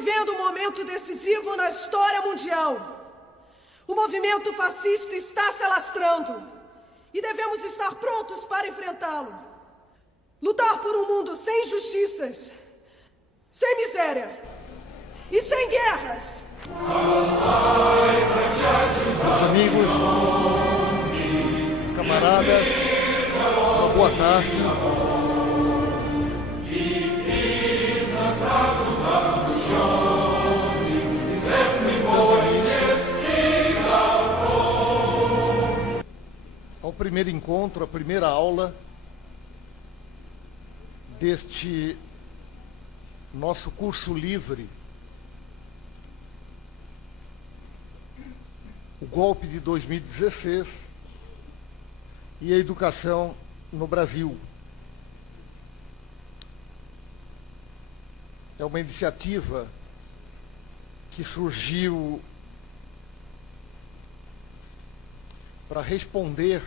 vivendo um momento decisivo na história mundial. O movimento fascista está se alastrando e devemos estar prontos para enfrentá-lo. Lutar por um mundo sem injustiças, sem miséria e sem guerras. Meus amigos, camaradas, uma boa tarde. Ao primeiro encontro, a primeira aula deste nosso curso livre, o golpe de 2016 e a educação no Brasil. É uma iniciativa que surgiu para responder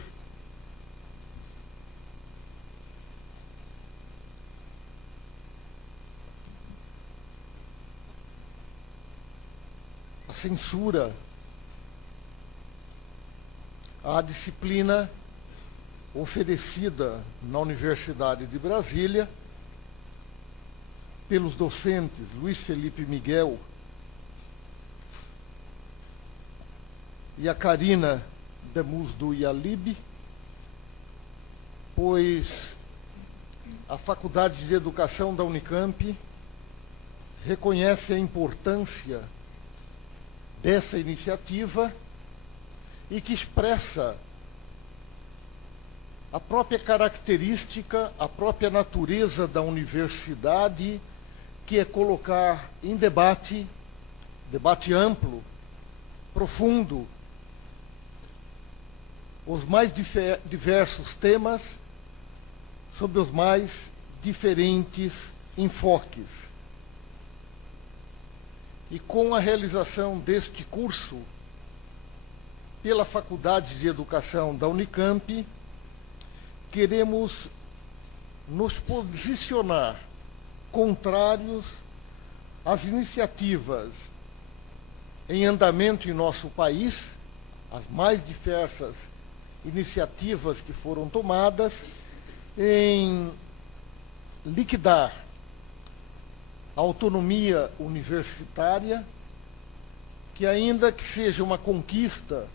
a censura à disciplina oferecida na Universidade de Brasília pelos docentes Luiz Felipe Miguel e a Karina Demus do Ialib, pois a Faculdade de Educação da Unicamp reconhece a importância dessa iniciativa e que expressa a própria característica, a própria natureza da universidade, que é colocar em debate amplo, profundo, os mais diversos temas sob os mais diferentes enfoques. E com a realização deste curso pela Faculdade de Educação da Unicamp, queremos nos posicionar contrários às iniciativas em andamento em nosso país, as mais diversas iniciativas que foram tomadas em liquidar a autonomia universitária, que ainda que seja uma conquista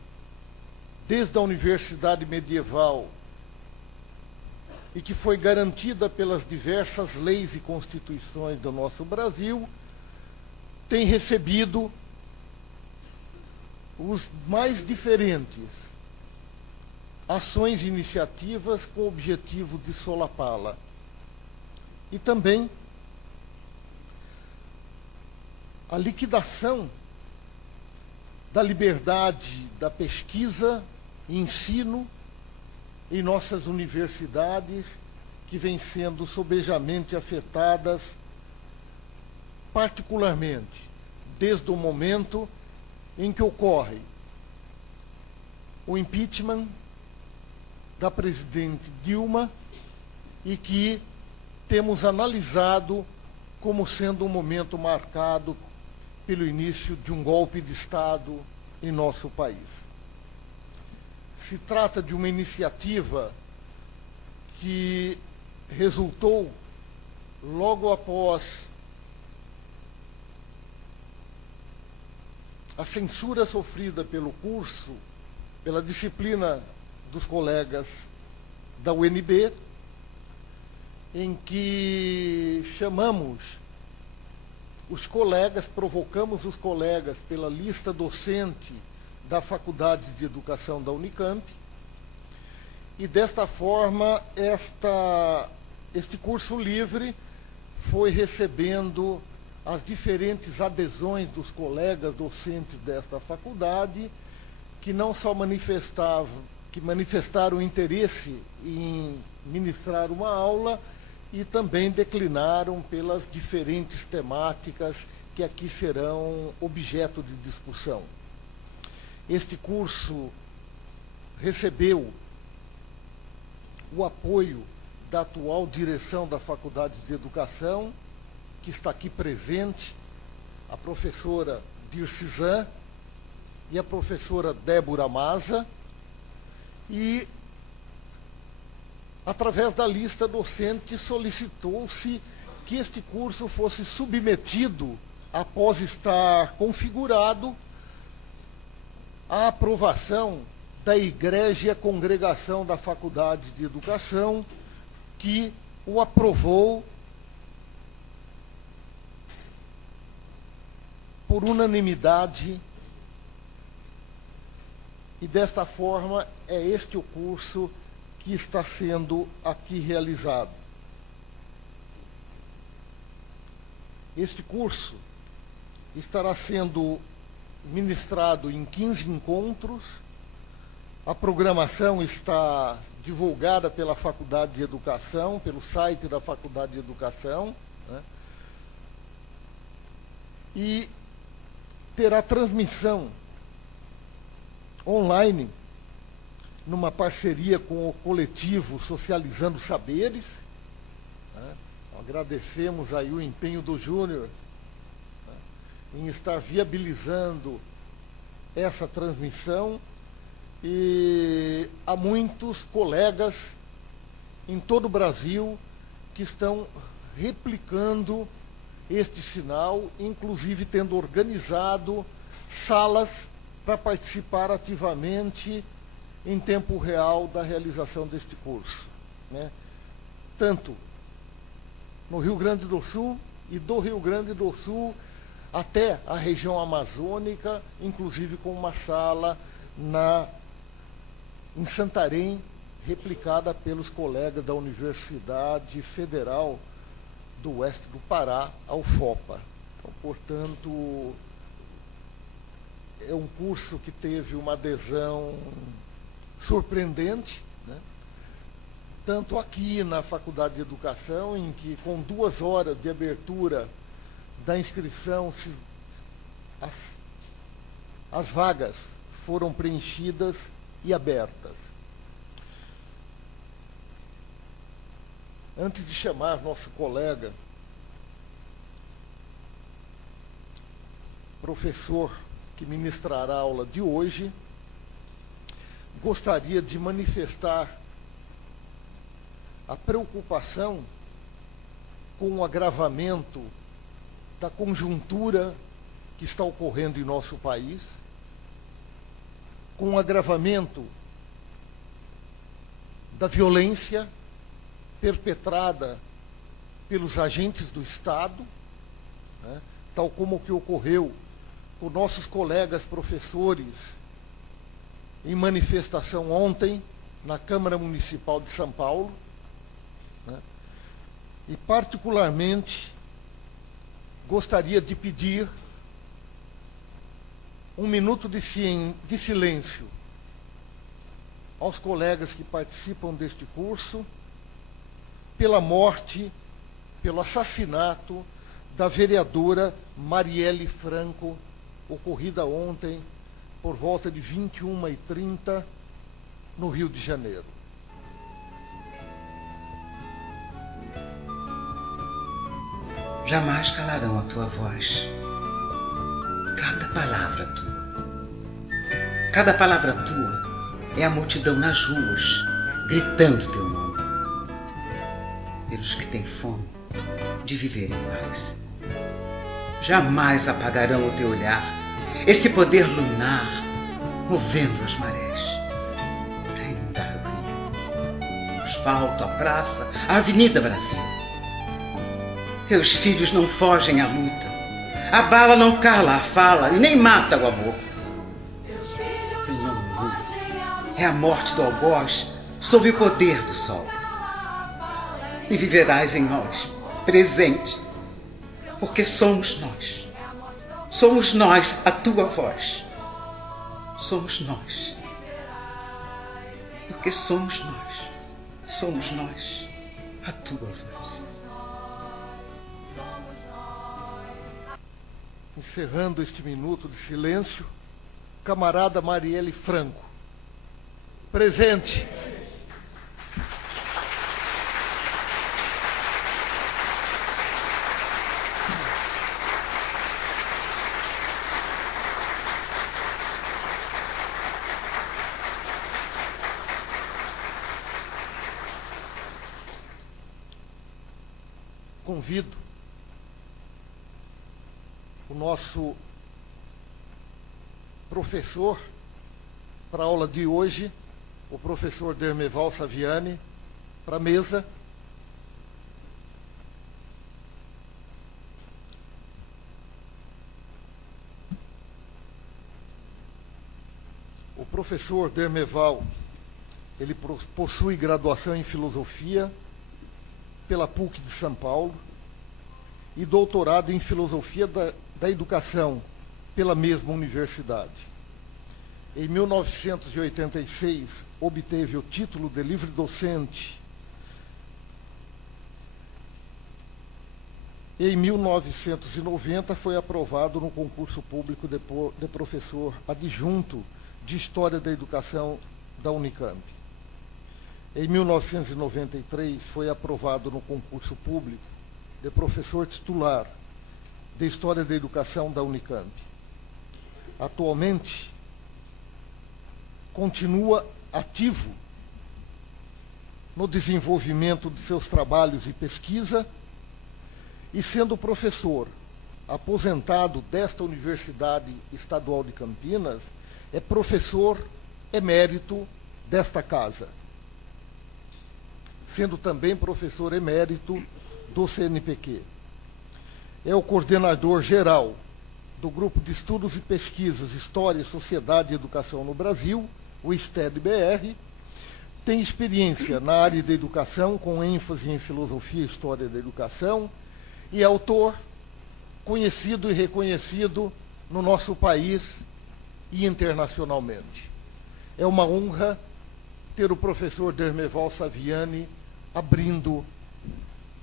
desde a universidade medieval e que foi garantida pelas diversas leis e constituições do nosso Brasil, tem recebido os mais diferentes ações e iniciativas com o objetivo de solapá-la. E também a liquidação da liberdade da pesquisa e ensino em nossas universidades, que vêm sendo sobejamente afetadas, particularmente desde o momento em que ocorre o impeachment da presidente Dilma e que temos analisado como sendo um momento marcado pelo início de um golpe de Estado em nosso país. Se trata de uma iniciativa que resultou logo após a censura sofrida pelo curso, pela disciplina dos colegas da UNB, em que chamamos os colegas, provocamos os colegas pela lista docente da Faculdade de Educação da Unicamp, e desta forma este curso livre foi recebendo as diferentes adesões dos colegas docentes desta faculdade, que não só manifestaram interesse em ministrar uma aula, e também declinaram pelas diferentes temáticas que aqui serão objeto de discussão. Este curso recebeu o apoio da atual direção da Faculdade de Educação, que está aqui presente, a professora Dircizan e a professora Débora Maza, e, através da lista docente, solicitou-se que este curso fosse submetido, após estar configurado, à aprovação da Egrégia Congregação da Faculdade de Educação, que o aprovou por unanimidade, e desta forma é este o curso que está sendo aqui realizado. Este curso estará sendo ministrado em 15 encontros. A programação está divulgada pela Faculdade de Educação, pelo site da Faculdade de Educação, né? E terá transmissão online, numa parceria com o coletivo Socializando Saberes, né? Agradecemos aí o empenho do Júnior, né, em estar viabilizando essa transmissão, e há muitos colegas em todo o Brasil que estão replicando este sinal, inclusive tendo organizado salas para participar ativamente em tempo real da realização deste curso, né? Tanto no Rio Grande do Sul, e do Rio Grande do Sul até a região amazônica, inclusive com uma sala em Santarém, replicada pelos colegas da Universidade Federal do Oeste do Pará, a UFOPA. Então, portanto, é um curso que teve uma adesão surpreendente, né? Tanto aqui na Faculdade de Educação, em que com 2 horas de abertura da inscrição, as vagas foram preenchidas e abertas. Antes de chamar nosso colega, professor que ministrará a aula de hoje, gostaria de manifestar a preocupação com o agravamento da conjuntura que está ocorrendo em nosso país, com o agravamento da violência perpetrada pelos agentes do Estado, né, tal como o que ocorreu com nossos colegas professores em manifestação ontem na Câmara Municipal de São Paulo, né, e particularmente gostaria de pedir 1 minuto de silêncio aos colegas que participam deste curso pela morte, pelo assassinato da vereadora Marielle Franco, ocorrida ontem por volta de 21h30 no Rio de Janeiro. Jamais calarão a tua voz. Cada palavra tua. Cada palavra tua é a multidão nas ruas, gritando teu nome. Pelos que têm fome de viver em paz. Jamais apagarão o teu olhar, esse poder lunar, movendo as marés, para inundar o rio, o asfalto, a praça, a Avenida Brasil. Teus filhos não fogem à luta, a bala não cala a fala e nem mata o amor. Teu nome nu é a morte do algoz sob o poder do sol. E viverás em nós, presente, porque somos nós. Somos nós a tua voz. Somos nós. Porque somos nós. Somos nós a tua voz. Encerrando este minuto de silêncio, camarada Marielle Franco. Presente. convido o nosso professor para a aula de hoje, o professor Dermeval Saviani, para a mesa. O professor Dermeval, ele possui graduação em filosofia pela PUC de São Paulo e doutorado em filosofia da educação pela mesma universidade. Em 1986, obteve o título de livre docente. Em 1990, foi aprovado no concurso público de professor adjunto de História da Educação da Unicamp. Em 1993, foi aprovado no concurso público de professor titular de História da Educação da Unicamp. Atualmente, continua ativo no desenvolvimento de seus trabalhos e pesquisa e, sendo professor aposentado desta Universidade Estadual de Campinas, é professor emérito desta casa, sendo também professor emérito do CNPq. É o coordenador geral do Grupo de Estudos e Pesquisas História, Sociedade e Educação no Brasil, o STED-BR, tem experiência na área da educação, com ênfase em filosofia e história da educação, e é autor conhecido e reconhecido no nosso país e internacionalmente. É uma honra ter o professor Dermeval Saviani abrindo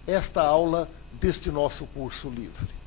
esta aula deste nosso curso livre.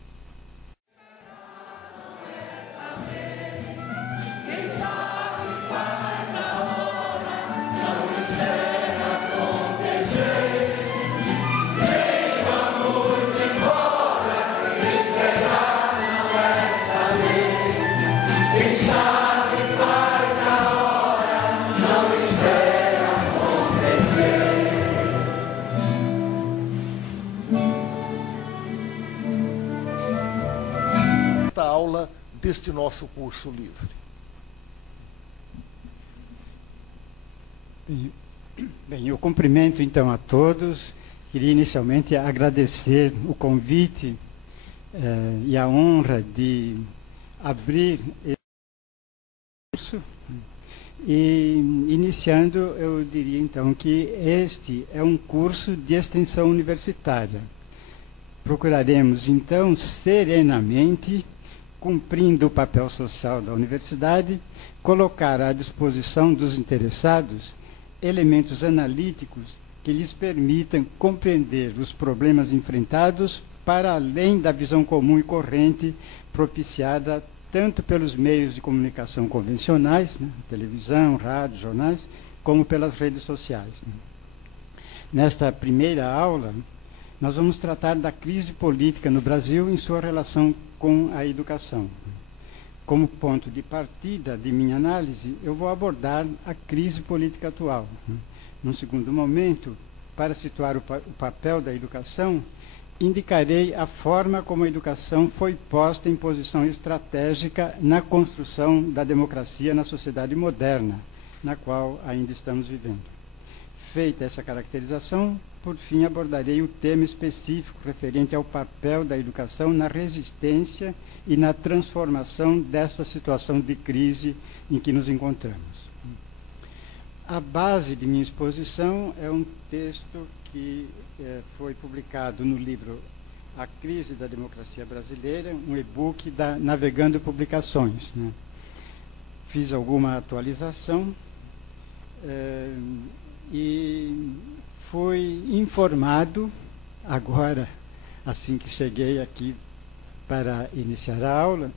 Aula deste nosso curso livre. Bem, eu cumprimento então a todos. Queria inicialmente agradecer o convite e a honra de abrir esse curso. E iniciando, eu diria então que este é um curso de extensão universitária. Procuraremos então serenamente, cumprindo o papel social da universidade, colocar à disposição dos interessados elementos analíticos que lhes permitam compreender os problemas enfrentados para além da visão comum e corrente propiciada tanto pelos meios de comunicação convencionais, né, televisão, rádio, jornais, como pelas redes sociais. Nesta primeira aula, nós vamos tratar da crise política no Brasil em sua relação com a educação. Como ponto de partida de minha análise, eu vou abordar a crise política atual. Num segundo momento, para situar o papel da educação, indicarei a forma como a educação foi posta em posição estratégica na construção da democracia na sociedade moderna, na qual ainda estamos vivendo. Feita essa caracterização, por fim, abordarei o tema específico referente ao papel da educação na resistência e na transformação dessa situação de crise em que nos encontramos. A base de minha exposição é um texto que foi publicado no livro A Crise da Democracia Brasileira, um e-book da Navegando Publicações, né? Fiz alguma atualização e fui informado, agora, assim que cheguei aqui para iniciar a aula,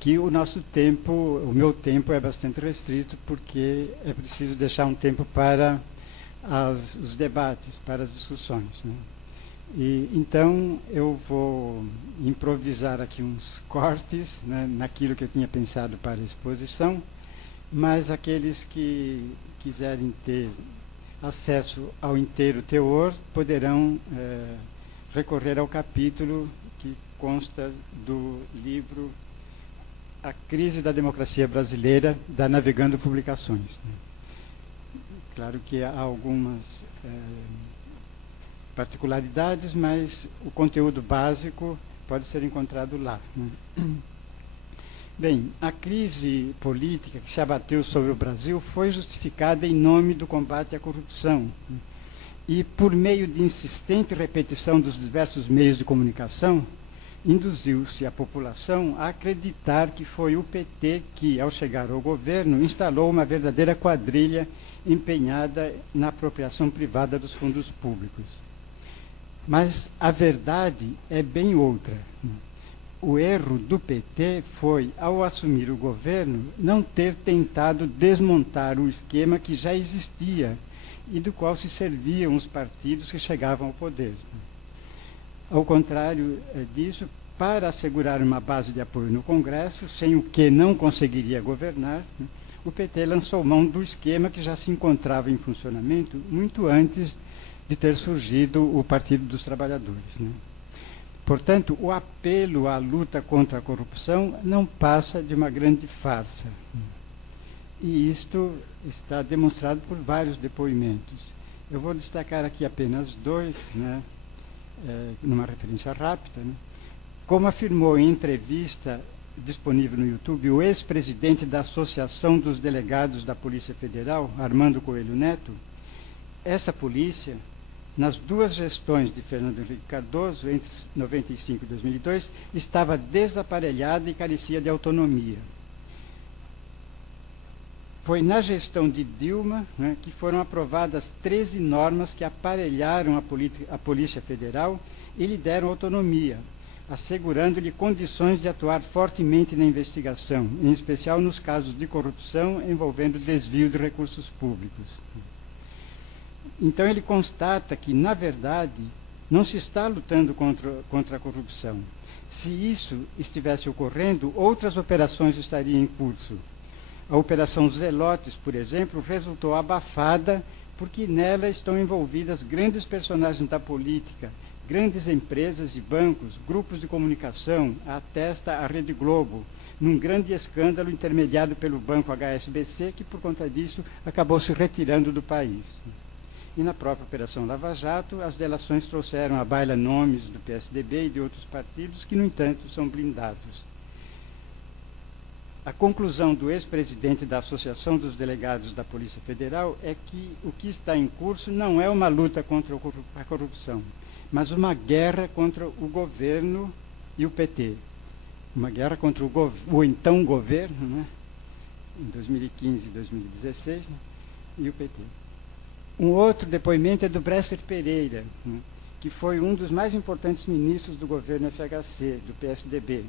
que o nosso tempo, o meu tempo é bastante restrito, porque é preciso deixar um tempo para os debates, para as discussões, né? E então eu vou improvisar aqui uns cortes, né, naquilo que eu tinha pensado para a exposição, mas aqueles que quiserem ter acesso ao inteiro teor poderão recorrer ao capítulo que consta do livro A Crise da Democracia Brasileira, da Navegando Publicações. Claro que há algumas particularidades, mas o conteúdo básico pode ser encontrado lá. Bem, a crise política que se abateu sobre o Brasil foi justificada em nome do combate à corrupção. E, por meio de insistente repetição dos diversos meios de comunicação, induziu-se a população a acreditar que foi o PT que, ao chegar ao governo, instalou uma verdadeira quadrilha empenhada na apropriação privada dos fundos públicos. Mas a verdade é bem outra. O erro do PT foi, ao assumir o governo, não ter tentado desmontar o esquema que já existia e do qual se serviam os partidos que chegavam ao poder. Ao contrário disso, para assegurar uma base de apoio no Congresso, sem o que não conseguiria governar, o PT lançou mão do esquema que já se encontrava em funcionamento muito antes de ter surgido o Partido dos Trabalhadores. Portanto, o apelo à luta contra a corrupção não passa de uma grande farsa. E isto está demonstrado por vários depoimentos. Eu vou destacar aqui apenas dois, numa referência rápida. Como afirmou em entrevista disponível no YouTube o ex-presidente da Associação dos Delegados da Polícia Federal, Armando Coelho Neto, essa polícia, nas duas gestões de Fernando Henrique Cardoso, entre 1995 e 2002, estava desaparelhada e carecia de autonomia. Foi na gestão de Dilma que foram aprovadas 13 normas que aparelharam a Polícia Federal e lhe deram autonomia, assegurando-lhe condições de atuar fortemente na investigação, em especial nos casos de corrupção envolvendo desvio de recursos públicos. Então ele constata que, na verdade, não se está lutando contra a corrupção. Se isso estivesse ocorrendo, outras operações estariam em curso. A Operação Zelotes, por exemplo, resultou abafada porque nela estão envolvidas grandes personagens da política, grandes empresas e bancos, grupos de comunicação, atesta a Rede Globo, num grande escândalo intermediado pelo banco HSBC, que por conta disso acabou se retirando do país. E na própria Operação Lava Jato, as delações trouxeram à baila nomes do PSDB e de outros partidos que, no entanto, são blindados. A conclusão do ex-presidente da Associação dos Delegados da Polícia Federal é que o que está em curso não é uma luta contra a corrupção, mas uma guerra contra o governo e o PT. Uma guerra contra o então governo, em 2015 e 2016, e o PT. Um outro depoimento é do Bresser Pereira, que foi um dos mais importantes ministros do governo FHC, do PSDB.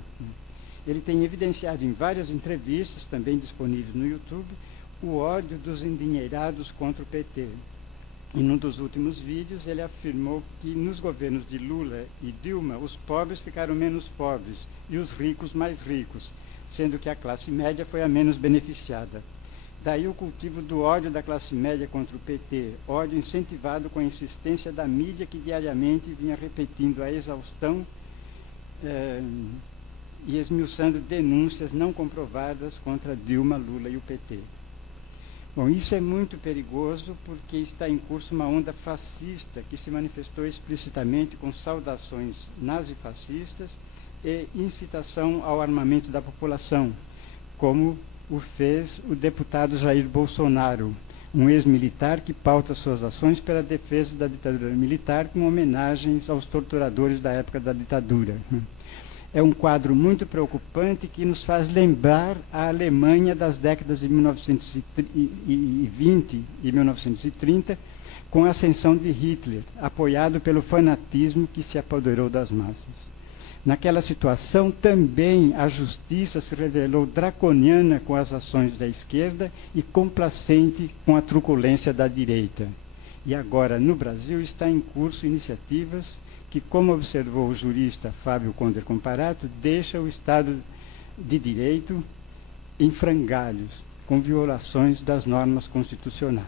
Ele tem evidenciado em várias entrevistas, também disponíveis no YouTube, o ódio dos endinheirados contra o PT. E num dos últimos vídeos, ele afirmou que nos governos de Lula e Dilma, os pobres ficaram menos pobres e os ricos mais ricos, sendo que a classe média foi a menos beneficiada. Daí o cultivo do ódio da classe média contra o PT, ódio incentivado com a insistência da mídia que diariamente vinha repetindo a exaustão e esmiuçando denúncias não comprovadas contra Dilma, Lula e o PT. Bom, isso é muito perigoso porque está em curso uma onda fascista que se manifestou explicitamente com saudações nazifascistas e incitação ao armamento da população, como o fez o deputado Jair Bolsonaro, um ex-militar que pauta suas ações pela defesa da ditadura militar com homenagens aos torturadores da época da ditadura. É um quadro muito preocupante que nos faz lembrar a Alemanha das décadas de 1920 e 1930, com a ascensão de Hitler, apoiado pelo fanatismo que se apoderou das massas. Naquela situação, também a justiça se revelou draconiana com as ações da esquerda e complacente com a truculência da direita. E agora, no Brasil, está em curso iniciativas que, como observou o jurista Fábio Conder Comparato, deixa o Estado de Direito em frangalhos, com violações das normas constitucionais.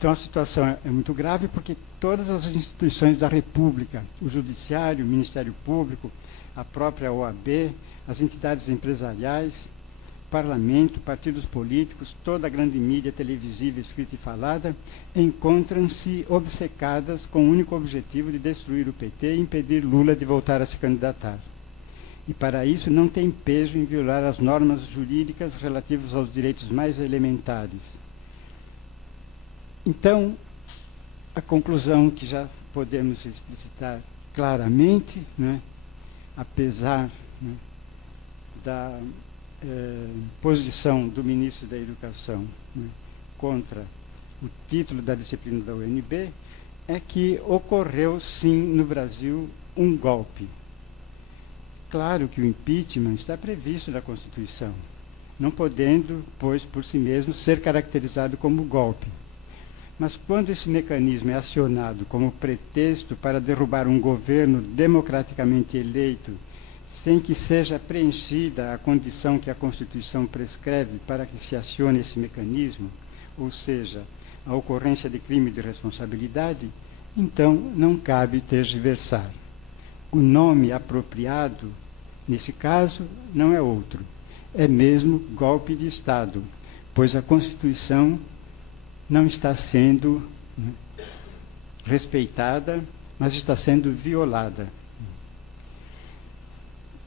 Então a situação é muito grave porque todas as instituições da República, o Judiciário, o Ministério Público, a própria OAB, as entidades empresariais, Parlamento, partidos políticos, toda a grande mídia televisiva, escrita e falada, encontram-se obcecadas com o único objetivo de destruir o PT e impedir Lula de voltar a se candidatar. E para isso não tem pejo em violar as normas jurídicas relativas aos direitos mais elementares. Então, a conclusão que já podemos explicitar claramente, né, apesar, né, da posição do ministro da Educação, né, contra o título da disciplina da UNB, é que ocorreu, sim, no Brasil, um golpe. Claro que o impeachment está previsto na Constituição, não podendo, pois, por si mesmo, ser caracterizado como golpe. Mas quando esse mecanismo é acionado como pretexto para derrubar um governo democraticamente eleito, sem que seja preenchida a condição que a Constituição prescreve para que se acione esse mecanismo, ou seja, a ocorrência de crime de responsabilidade, então não cabe tergiversar. O nome apropriado, nesse caso, não é outro, é mesmo golpe de Estado, pois a Constituição não está sendo, né, respeitada, mas está sendo violada.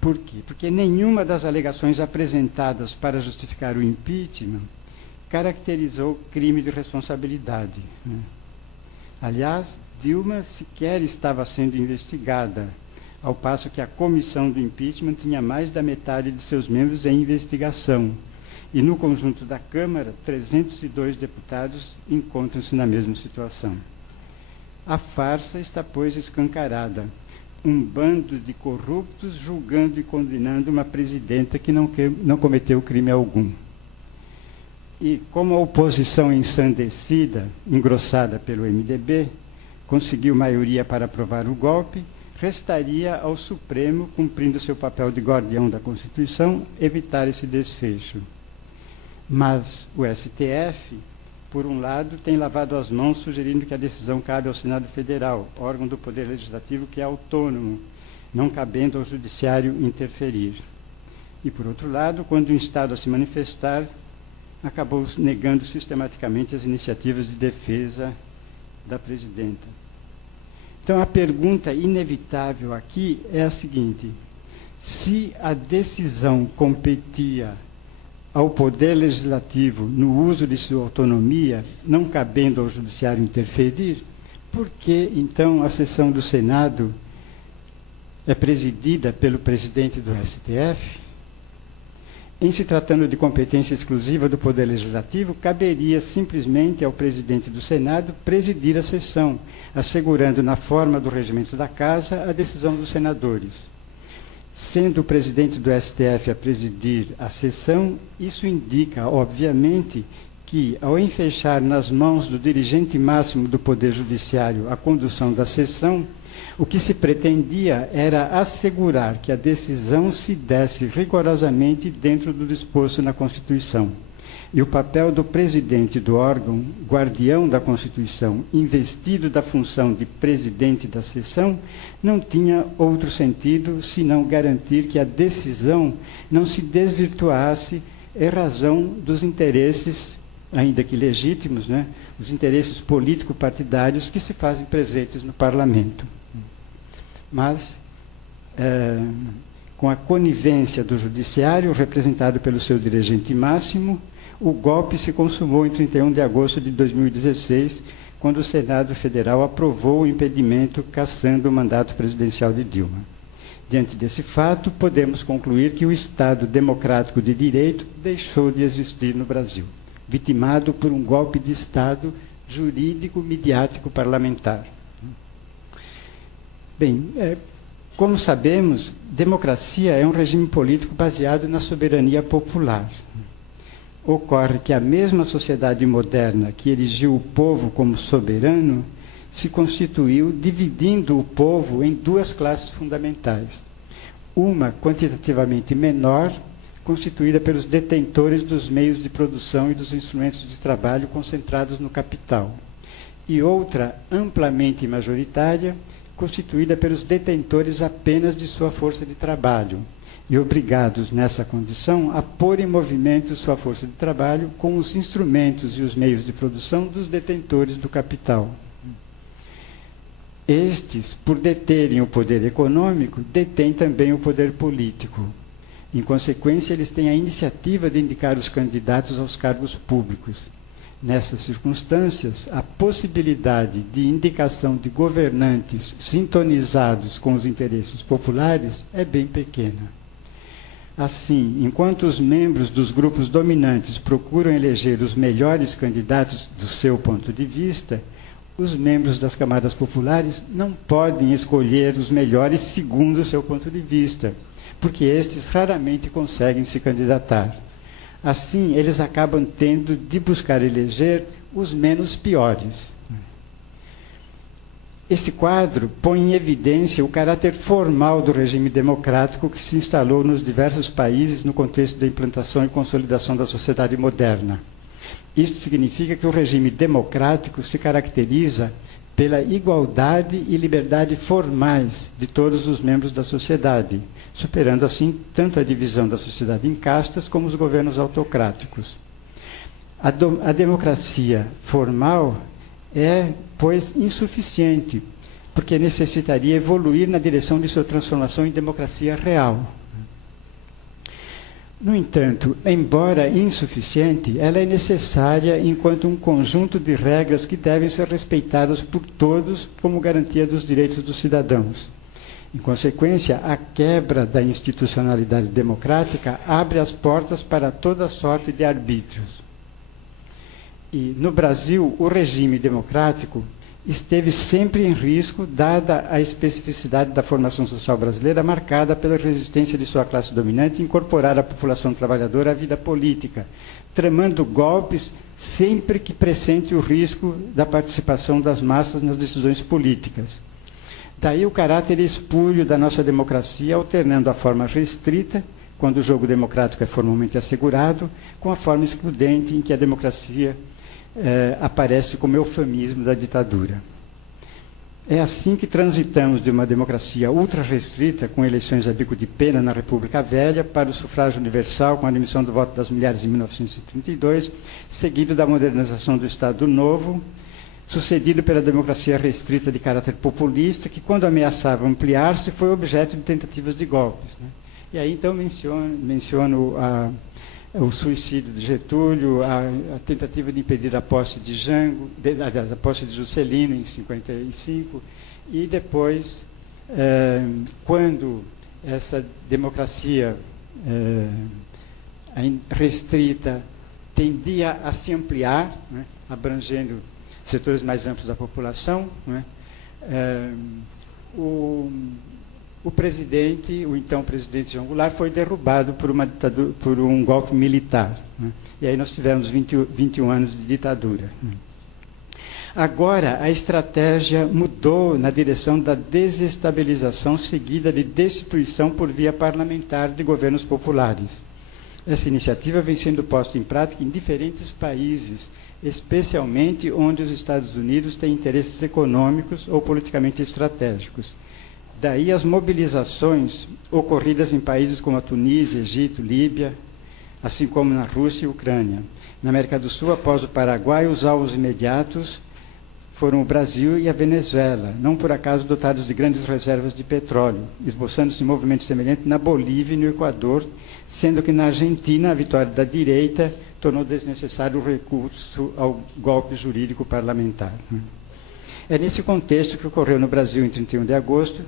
Por quê? Porque nenhuma das alegações apresentadas para justificar o impeachment caracterizou crime de responsabilidade, né? Aliás, Dilma sequer estava sendo investigada, ao passo que a comissão do impeachment tinha mais da metade de seus membros em investigação. E no conjunto da Câmara, 302 deputados encontram-se na mesma situação. A farsa está, pois, escancarada. Um bando de corruptos julgando e condenando uma presidenta que não cometeu crime algum. E como a oposição ensandecida, engrossada pelo MDB, conseguiu maioria para aprovar o golpe, restaria ao Supremo, cumprindo seu papel de guardião da Constituição, evitar esse desfecho. Mas o STF, por um lado, tem lavado as mãos, sugerindo que a decisão cabe ao Senado Federal, órgão do Poder Legislativo que é autônomo, não cabendo ao Judiciário interferir. E, por outro lado, quando o Estado a se manifestar, acabou negando sistematicamente as iniciativas de defesa da presidenta. Então, a pergunta inevitável aqui é a seguinte: se a decisão competia ao Poder Legislativo no uso de sua autonomia, não cabendo ao Judiciário interferir, por que, então, a sessão do Senado é presidida pelo presidente do STF? Em se tratando de competência exclusiva do Poder Legislativo, caberia simplesmente ao presidente do Senado presidir a sessão, assegurando na forma do regimento da Casa a decisão dos senadores. Sendo o presidente do STF a presidir a sessão, isso indica, obviamente, que, ao enfeixar nas mãos do dirigente máximo do Poder Judiciário a condução da sessão, o que se pretendia era assegurar que a decisão se desse rigorosamente dentro do disposto na Constituição. E o papel do presidente do órgão, guardião da Constituição, investido da função de presidente da sessão, não tinha outro sentido senão garantir que a decisão não se desvirtuasse em razão dos interesses, ainda que legítimos, né, os interesses político-partidários que se fazem presentes no Parlamento. Mas, com a conivência do Judiciário, representado pelo seu dirigente máximo, o golpe se consumou em 31 de agosto de 2016, quando o Senado Federal aprovou o impedimento cassando o mandato presidencial de Dilma. Diante desse fato, podemos concluir que o Estado democrático de direito deixou de existir no Brasil, vitimado por um golpe de Estado jurídico, midiático, parlamentar. Bem, como sabemos, democracia é um regime político baseado na soberania popular. Ocorre que a mesma sociedade moderna que erigiu o povo como soberano se constituiu dividindo o povo em duas classes fundamentais. Uma quantitativamente menor, constituída pelos detentores dos meios de produção e dos instrumentos de trabalho concentrados no capital. e outra amplamente majoritária, constituída pelos detentores apenas de sua força de trabalho, e obrigados, nessa condição, a pôr em movimento sua força de trabalho com os instrumentos e os meios de produção dos detentores do capital. Estes, por deterem o poder econômico, detêm também o poder político. Em consequência, eles têm a iniciativa de indicar os candidatos aos cargos públicos. Nessas circunstâncias, a possibilidade de indicação de governantes sintonizados com os interesses populares é bem pequena. Assim, enquanto os membros dos grupos dominantes procuram eleger os melhores candidatos do seu ponto de vista, os membros das camadas populares não podem escolher os melhores segundo o seu ponto de vista, porque estes raramente conseguem se candidatar. Assim, eles acabam tendo de buscar eleger os menos piores. Esse quadro põe em evidência o caráter formal do regime democrático que se instalou nos diversos países no contexto da implantação e consolidação da sociedade moderna. Isto significa que o regime democrático se caracteriza pela igualdade e liberdade formais de todos os membros da sociedade, superando assim tanto a divisão da sociedade em castas como os governos autocráticos. A democracia formal é, pois, insuficiente, porque necessitaria evoluir na direção de sua transformação em democracia real. No entanto, embora insuficiente, ela é necessária enquanto um conjunto de regras que devem ser respeitadas por todos como garantia dos direitos dos cidadãos. Em consequência, a quebra da institucionalidade democrática abre as portas para toda sorte de arbítrios. E, no Brasil, o regime democrático esteve sempre em risco, dada a especificidade da formação social brasileira, marcada pela resistência de sua classe dominante em incorporar a população trabalhadora à vida política, tramando golpes sempre que pressente o risco da participação das massas nas decisões políticas. Daí o caráter espúrio da nossa democracia, alternando a forma restrita, quando o jogo democrático é formalmente assegurado, com a forma excludente em que a democracia aparece como eufemismo da ditadura. É assim que transitamos de uma democracia ultra-restrita, com eleições a bico de pena na República Velha, para o sufrágio universal, com a admissão do voto das mulheres em 1932, seguido da modernização do Estado Novo, sucedido pela democracia restrita de caráter populista, que, quando ameaçava ampliar-se, foi objeto de tentativas de golpes, né? E aí, então, menciono o suicídio de Getúlio, a tentativa de impedir a posse de Jango, a posse de Juscelino em 1955, e depois, quando essa democracia restrita tendia a se ampliar, né, abrangendo setores mais amplos da população, né, o presidente, o então presidente João Goulart, foi derrubado por um golpe militar, né? E aí nós tivemos 21 anos de ditadura. Agora, a estratégia mudou na direção da desestabilização seguida de destituição por via parlamentar de governos populares. Essa iniciativa vem sendo posta em prática em diferentes países, especialmente onde os Estados Unidos têm interesses econômicos ou politicamente estratégicos. Daí as mobilizações ocorridas em países como a Tunísia, Egito, Líbia, assim como na Rússia e Ucrânia. Na América do Sul, após o Paraguai, os alvos imediatos foram o Brasil e a Venezuela, não por acaso dotados de grandes reservas de petróleo, esboçando-se um movimento semelhante na Bolívia e no Equador, sendo que na Argentina a vitória da direita tornou desnecessário o recurso ao golpe jurídico parlamentar. É nesse contexto que ocorreu no Brasil, em 31 de agosto,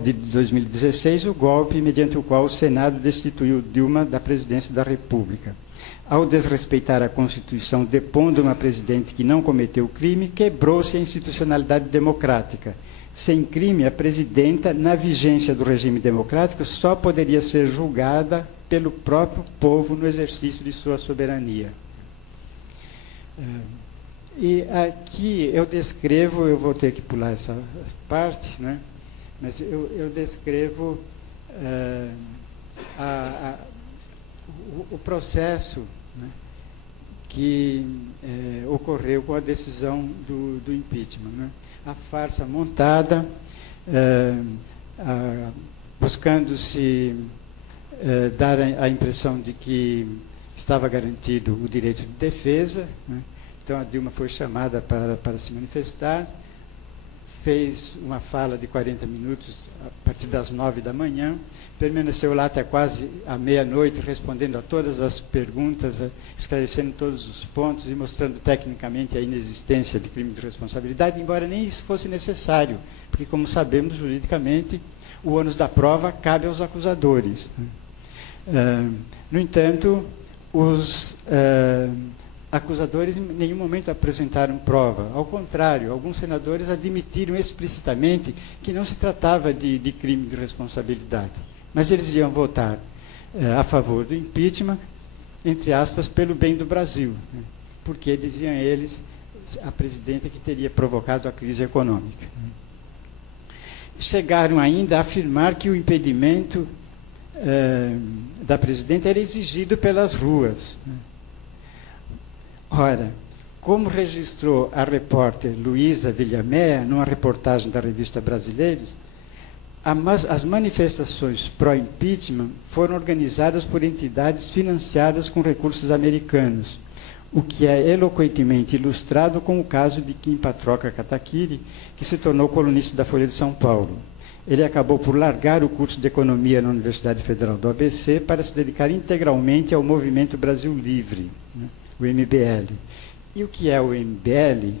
de 2016, o golpe mediante o qual o Senado destituiu Dilma da presidência da República. Ao desrespeitar a Constituição, depondo uma presidente que não cometeu crime, quebrou-se a institucionalidade democrática. Sem crime, a presidenta, na vigência do regime democrático, só poderia ser julgada pelo próprio povo no exercício de sua soberania. E aqui eu descrevo, eu vou ter que pular essa parte, né? Mas eu descrevo o processo, né, que ocorreu com a decisão do impeachment, né? A farsa montada, buscando-se dar a impressão de que estava garantido o direito de defesa, né? Então a Dilma foi chamada para se manifestar, fez uma fala de 40 minutos a partir das 9 da manhã, permaneceu lá até quase à meia-noite, respondendo a todas as perguntas, esclarecendo todos os pontos e mostrando tecnicamente a inexistência de crime de responsabilidade, embora nem isso fosse necessário, porque, como sabemos, juridicamente, o ônus da prova cabe aos acusadores. No entanto, os acusadores em nenhum momento apresentaram prova. Ao contrário, alguns senadores admitiram explicitamente que não se tratava de crime de responsabilidade, mas eles iam votar a favor do impeachment, entre aspas, pelo bem do Brasil, né? Porque, diziam eles, a presidenta que teria provocado a crise econômica. Chegaram ainda a afirmar que o impedimento da presidenta era exigido pelas ruas, né? Ora, como registrou a repórter Luísa Villamea, numa reportagem da revista Brasileiros, as manifestações pró-impeachment foram organizadas por entidades financiadas com recursos americanos, o que é eloquentemente ilustrado com o caso de Kim Patroca Kataguiri, que se tornou colunista da Folha de São Paulo. Ele acabou por largar o curso de Economia na Universidade Federal do ABC para se dedicar integralmente ao Movimento Brasil Livre, né? O MBL. E o que é o MBL?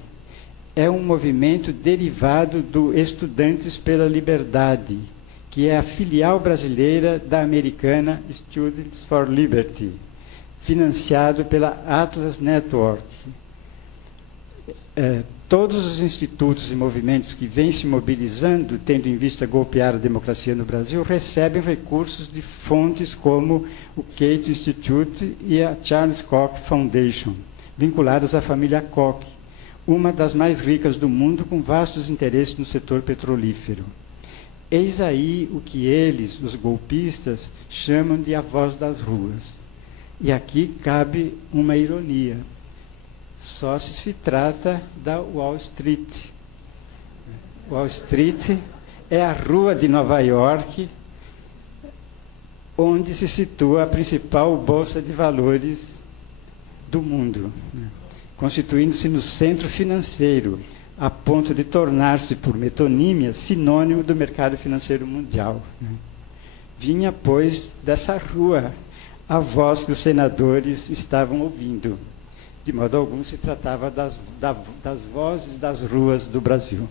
É um movimento derivado do Estudantes pela Liberdade, que é a filial brasileira da americana Students for Liberty, financiado pela Atlas Network. Todos os institutos e movimentos que vêm se mobilizando, tendo em vista golpear a democracia no Brasil, recebem recursos de fontes como o Cato Institute e a Charles Koch Foundation, vinculadas à família Koch, uma das mais ricas do mundo, com vastos interesses no setor petrolífero. Eis aí o que eles, os golpistas, chamam de a voz das ruas. E aqui cabe uma ironia. Só se trata da Wall Street. Wall Street é a rua de Nova York, onde se situa a principal bolsa de valores do mundo, né? Constituindo-se no centro financeiro, a ponto de tornar-se, por metonímia, sinônimo do mercado financeiro mundial, né? Vinha, pois, dessa rua a voz que os senadores estavam ouvindo. De modo algum se tratava das vozes das ruas do Brasil.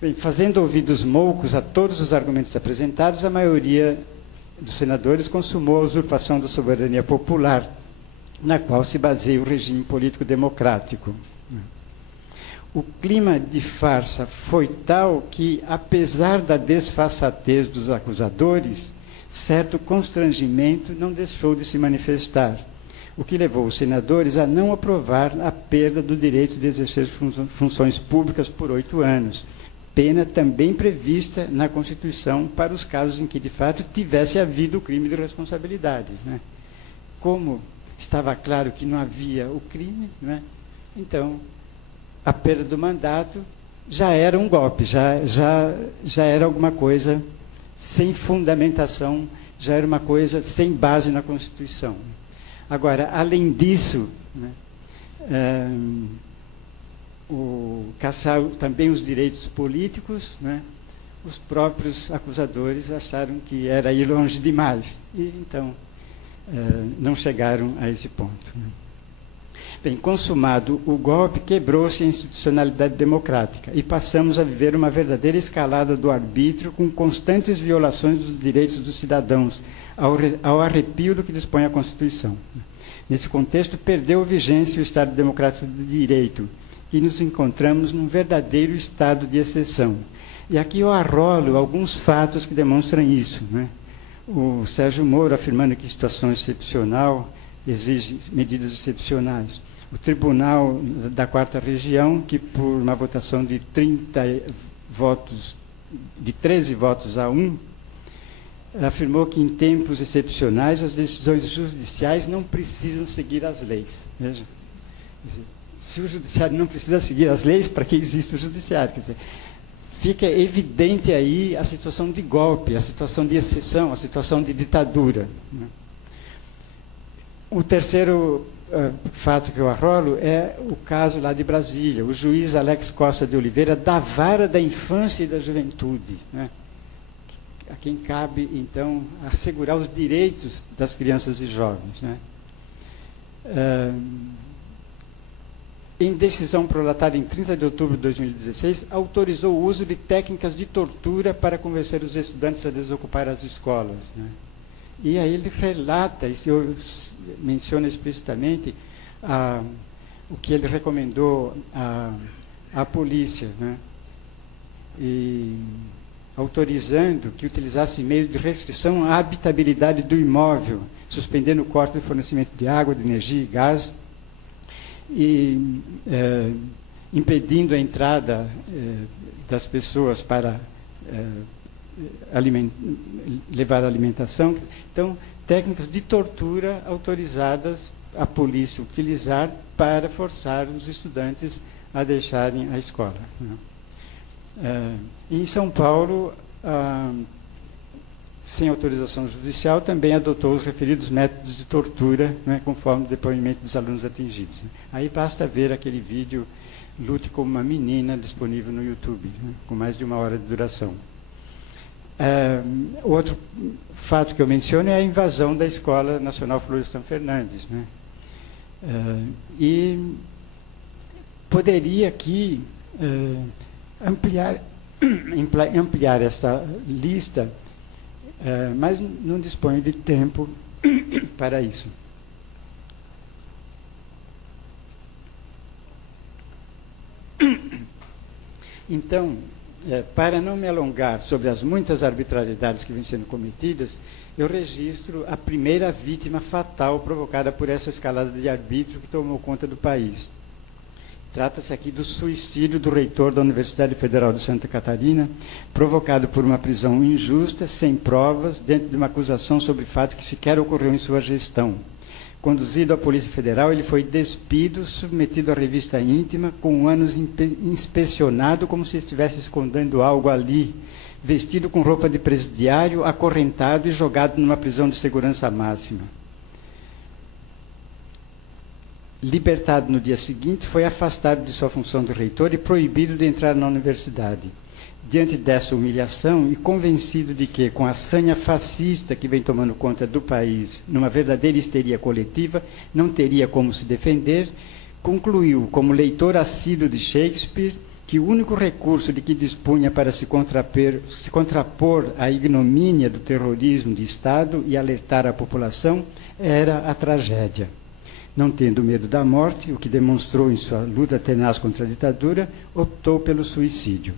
Bem, fazendo ouvidos moucos a todos os argumentos apresentados, a maioria dos senadores consumou a usurpação da soberania popular, na qual se baseia o regime político democrático. O clima de farsa foi tal que, apesar da desfaçatez dos acusadores, certo constrangimento não deixou de se manifestar, o que levou os senadores a não aprovar a perda do direito de exercer funções públicas por 8 anos, pena também prevista na Constituição para os casos em que, de fato, tivesse havido o crime de responsabilidade, né? Como estava claro que não havia o crime, né? Então, a perda do mandato já era um golpe, já era alguma coisa sem fundamentação, já era uma coisa sem base na Constituição. Agora, além disso, né, caçar também os direitos políticos, né, os próprios acusadores acharam que era ir longe demais, e então não chegaram a esse ponto, né. Bem, consumado o golpe, quebrou-se a institucionalidade democrática e passamos a viver uma verdadeira escalada do arbítrio com constantes violações dos direitos dos cidadãos, ao arrepio do que dispõe a Constituição. Nesse contexto, perdeu vigência o Estado Democrático de Direito e nos encontramos num verdadeiro estado de exceção. E aqui eu arrolo alguns fatos que demonstram isso, né? O Sérgio Moro afirmando que situação excepcional exige medidas excepcionais. O Tribunal da 4ª Região, que por uma votação de 13 votos a 1, afirmou que em tempos excepcionais as decisões judiciais não precisam seguir as leis. Veja, se o judiciário não precisa seguir as leis, para que existe o judiciário? Quer dizer, fica evidente aí a situação de golpe, a situação de exceção, a situação de ditadura. O terceiro fato que eu arrolo é o caso lá de Brasília, o juiz Alex Costa de Oliveira, da vara da infância e da juventude, né? A quem cabe, então, assegurar os direitos das crianças e jovens, né? Em decisão prolatária em 30 de outubro de 2016, autorizou o uso de técnicas de tortura para convencer os estudantes a desocupar as escolas, né? E aí ele relata, e eu menciona explicitamente o que ele recomendou à polícia, né? E autorizando que utilizasse meios de restrição à habitabilidade do imóvel, suspendendo o corte do fornecimento de água, de energia e gás, e impedindo a entrada das pessoas para levar alimentação. Então, técnicas de tortura autorizadas a polícia utilizar para forçar os estudantes a deixarem a escola, né? Em São Paulo, sem autorização judicial, também adotou os referidos métodos de tortura, né, conforme o depoimento dos alunos atingidos. Aí basta ver aquele vídeo Lute como uma Menina, disponível no YouTube, né, com mais de 1 hora de duração. Outro fato que eu menciono é a invasão da Escola Nacional Florestan Fernandes, né? E poderia aqui ampliar essa lista, mas não disponho de tempo para isso. Então, para não me alongar sobre as muitas arbitrariedades que vêm sendo cometidas, eu registro a primeira vítima fatal provocada por essa escalada de arbítrio que tomou conta do país. Trata-se aqui do suicídio do reitor da Universidade Federal de Santa Catarina, provocado por uma prisão injusta, sem provas, dentro de uma acusação sobre fato que sequer ocorreu em sua gestão. Conduzido à Polícia Federal, ele foi despido, submetido à revista íntima, com ânus inspecionado como se estivesse escondendo algo ali, vestido com roupa de presidiário, acorrentado e jogado numa prisão de segurança máxima. Libertado no dia seguinte, foi afastado de sua função de reitor e proibido de entrar na universidade. Diante dessa humilhação e convencido de que, com a sanha fascista que vem tomando conta do país, numa verdadeira histeria coletiva, não teria como se defender, concluiu, como leitor assíduo de Shakespeare, que o único recurso de que dispunha para se contrapor à ignomínia do terrorismo de Estado e alertar a população era a tragédia. Não tendo medo da morte, o que demonstrou em sua luta tenaz contra a ditadura, optou pelo suicídio.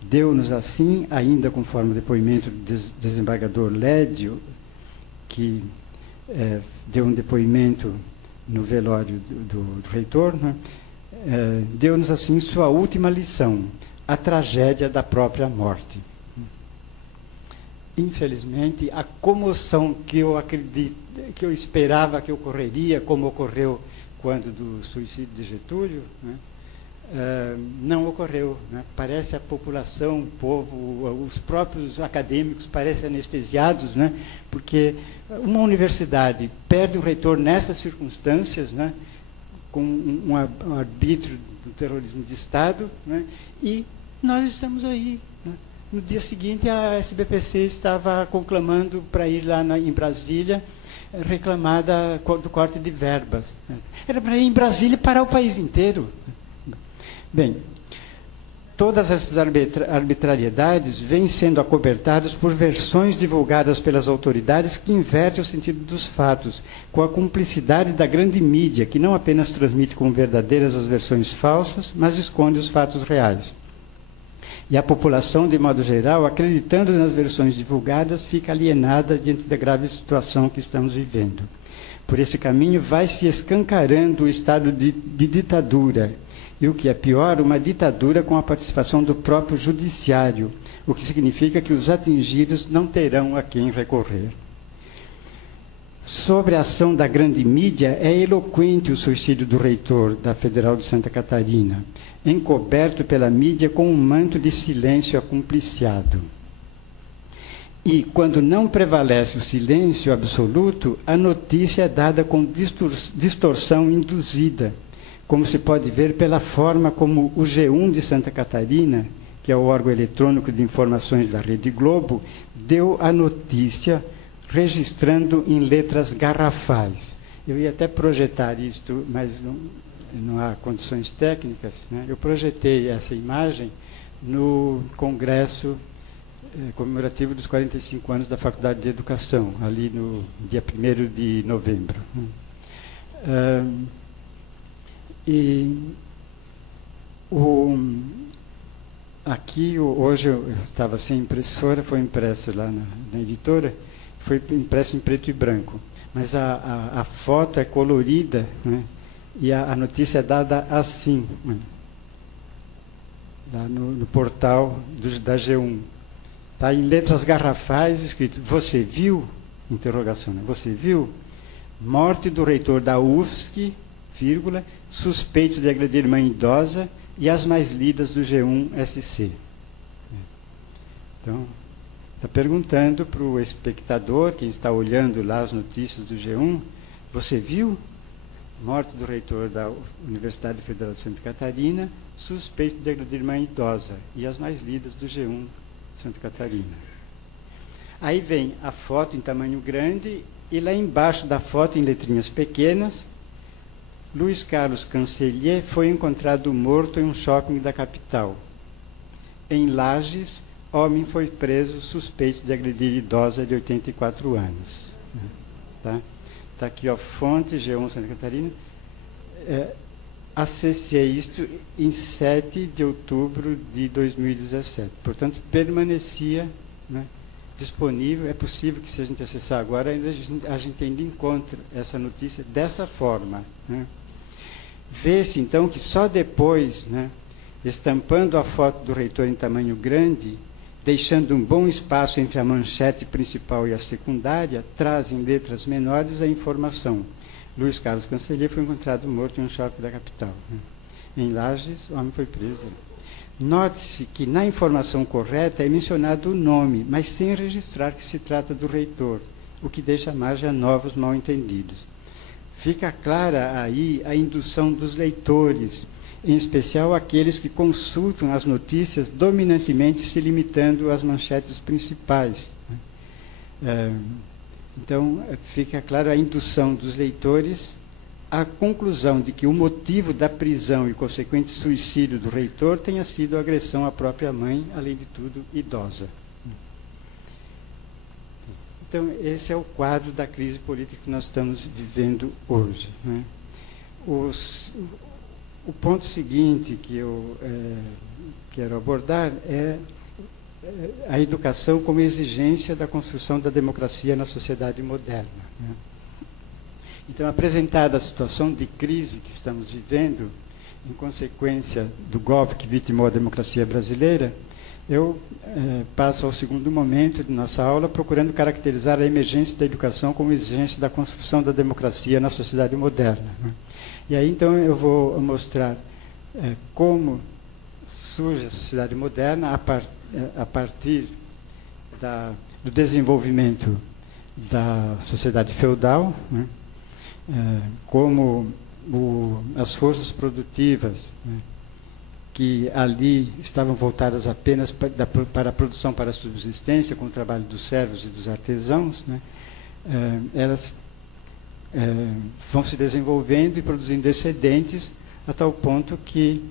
Deu-nos assim, ainda conforme o depoimento do desembargador Lédio, que deu um depoimento no velório do reitor, né? Deu-nos assim sua última lição, a tragédia da própria morte. Infelizmente, a comoção que eu esperava que ocorreria, como ocorreu quando do suicídio de Getúlio, né? Não ocorreu, né? Parece a população, o povo, os próprios acadêmicos parecem anestesiados, né? Porque uma universidade perde um reitor nessas circunstâncias, né? Com um arbítrio do terrorismo de Estado, né? E nós estamos aí, né? No dia seguinte, a SBPC estava conclamando para ir lá em Brasília, reclamar do corte de verbas. Era para ir em Brasília para o país inteiro. Bem, todas essas arbitrariedades vêm sendo acobertadas por versões divulgadas pelas autoridades que invertem o sentido dos fatos, com a cumplicidade da grande mídia, que não apenas transmite como verdadeiras as versões falsas, mas esconde os fatos reais. E a população, de modo geral, acreditando nas versões divulgadas, fica alienada diante da grave situação que estamos vivendo. Por esse caminho vai se escancarando o estado de ditadura, e o que é pior, uma ditadura com a participação do próprio judiciário, o que significa que os atingidos não terão a quem recorrer. Sobre a ação da grande mídia, é eloquente o suicídio do reitor da Federal de Santa Catarina, encoberto pela mídia com um manto de silêncio acumpliciado. E, quando não prevalece o silêncio absoluto, a notícia é dada com distorção induzida, como se pode ver pela forma como o G1 de Santa Catarina, que é o órgão eletrônico de informações da Rede Globo, deu a notícia registrando em letras garrafais. Eu ia até projetar isto, mas não há condições técnicas, né? Eu projetei essa imagem no Congresso comemorativo dos 45 anos da Faculdade de Educação, ali no dia 1º de novembro. Aqui, hoje, eu estava sem impressora, foi impresso lá na editora, foi impresso em preto e branco. Mas a foto é colorida, né? E a notícia é dada assim, né? Lá no portal da G1. Está em letras garrafais escrito: "Você viu?" Interrogação, né? "Você viu? Morte do reitor da UFSC, vírgula, suspeito de agredir mãe idosa, e as mais lidas do G1-SC. Então, está perguntando para o espectador, quem está olhando lá as notícias do G1, "Você viu? Morte do reitor da Universidade Federal de Santa Catarina, suspeito de agredir mãe idosa, e as mais lidas do G1 Santa Catarina." Aí vem a foto em tamanho grande, e lá embaixo da foto, em letrinhas pequenas, "Luiz Carlos Cancellier foi encontrado morto em um shopping da capital. Em Lages, homem foi preso suspeito de agredir idosa de 84 anos. Tá? Está aqui, ó, fonte G1 Santa Catarina. Acessei isto em 7 de outubro de 2017. Portanto, permanecia, né, disponível. É possível que, se a gente acessar agora, ainda a gente ainda encontre essa notícia dessa forma, né? Vê-se, então, que só depois, né, estampando a foto do reitor em tamanho grande, deixando um bom espaço entre a manchete principal e a secundária, traz em letras menores a informação: "Luiz Carlos Cancellier foi encontrado morto em um shopping da capital. Em Lages, o homem foi preso." Note-se que na informação correta é mencionado o nome, mas sem registrar que se trata do reitor, o que deixa margem a novos mal-entendidos. Fica clara aí a indução dos leitores, em especial aqueles que consultam as notícias dominantemente se limitando às manchetes principais. Então, fica clara a indução dos leitores à conclusão de que o motivo da prisão e consequente suicídio do reitor tenha sido a agressão à própria mãe, além de tudo, idosa. Então, esse é o quadro da crise política que nós estamos vivendo hoje, né? O ponto seguinte que eu quero abordar é a educação como exigência da construção da democracia na sociedade moderna, né? Então, apresentada a situação de crise que estamos vivendo, em consequência do golpe que vitimou a democracia brasileira, eu passo ao segundo momento de nossa aula procurando caracterizar a emergência da educação como exigência da construção da democracia na sociedade moderna, né? E aí, então, eu vou mostrar como surge a sociedade moderna a partir do desenvolvimento da sociedade feudal, né? Como as forças produtivas, né, que ali estavam voltadas apenas para a produção, para a subsistência, com o trabalho dos servos e dos artesãos, né, elas vão se desenvolvendo e produzindo excedentes a tal ponto que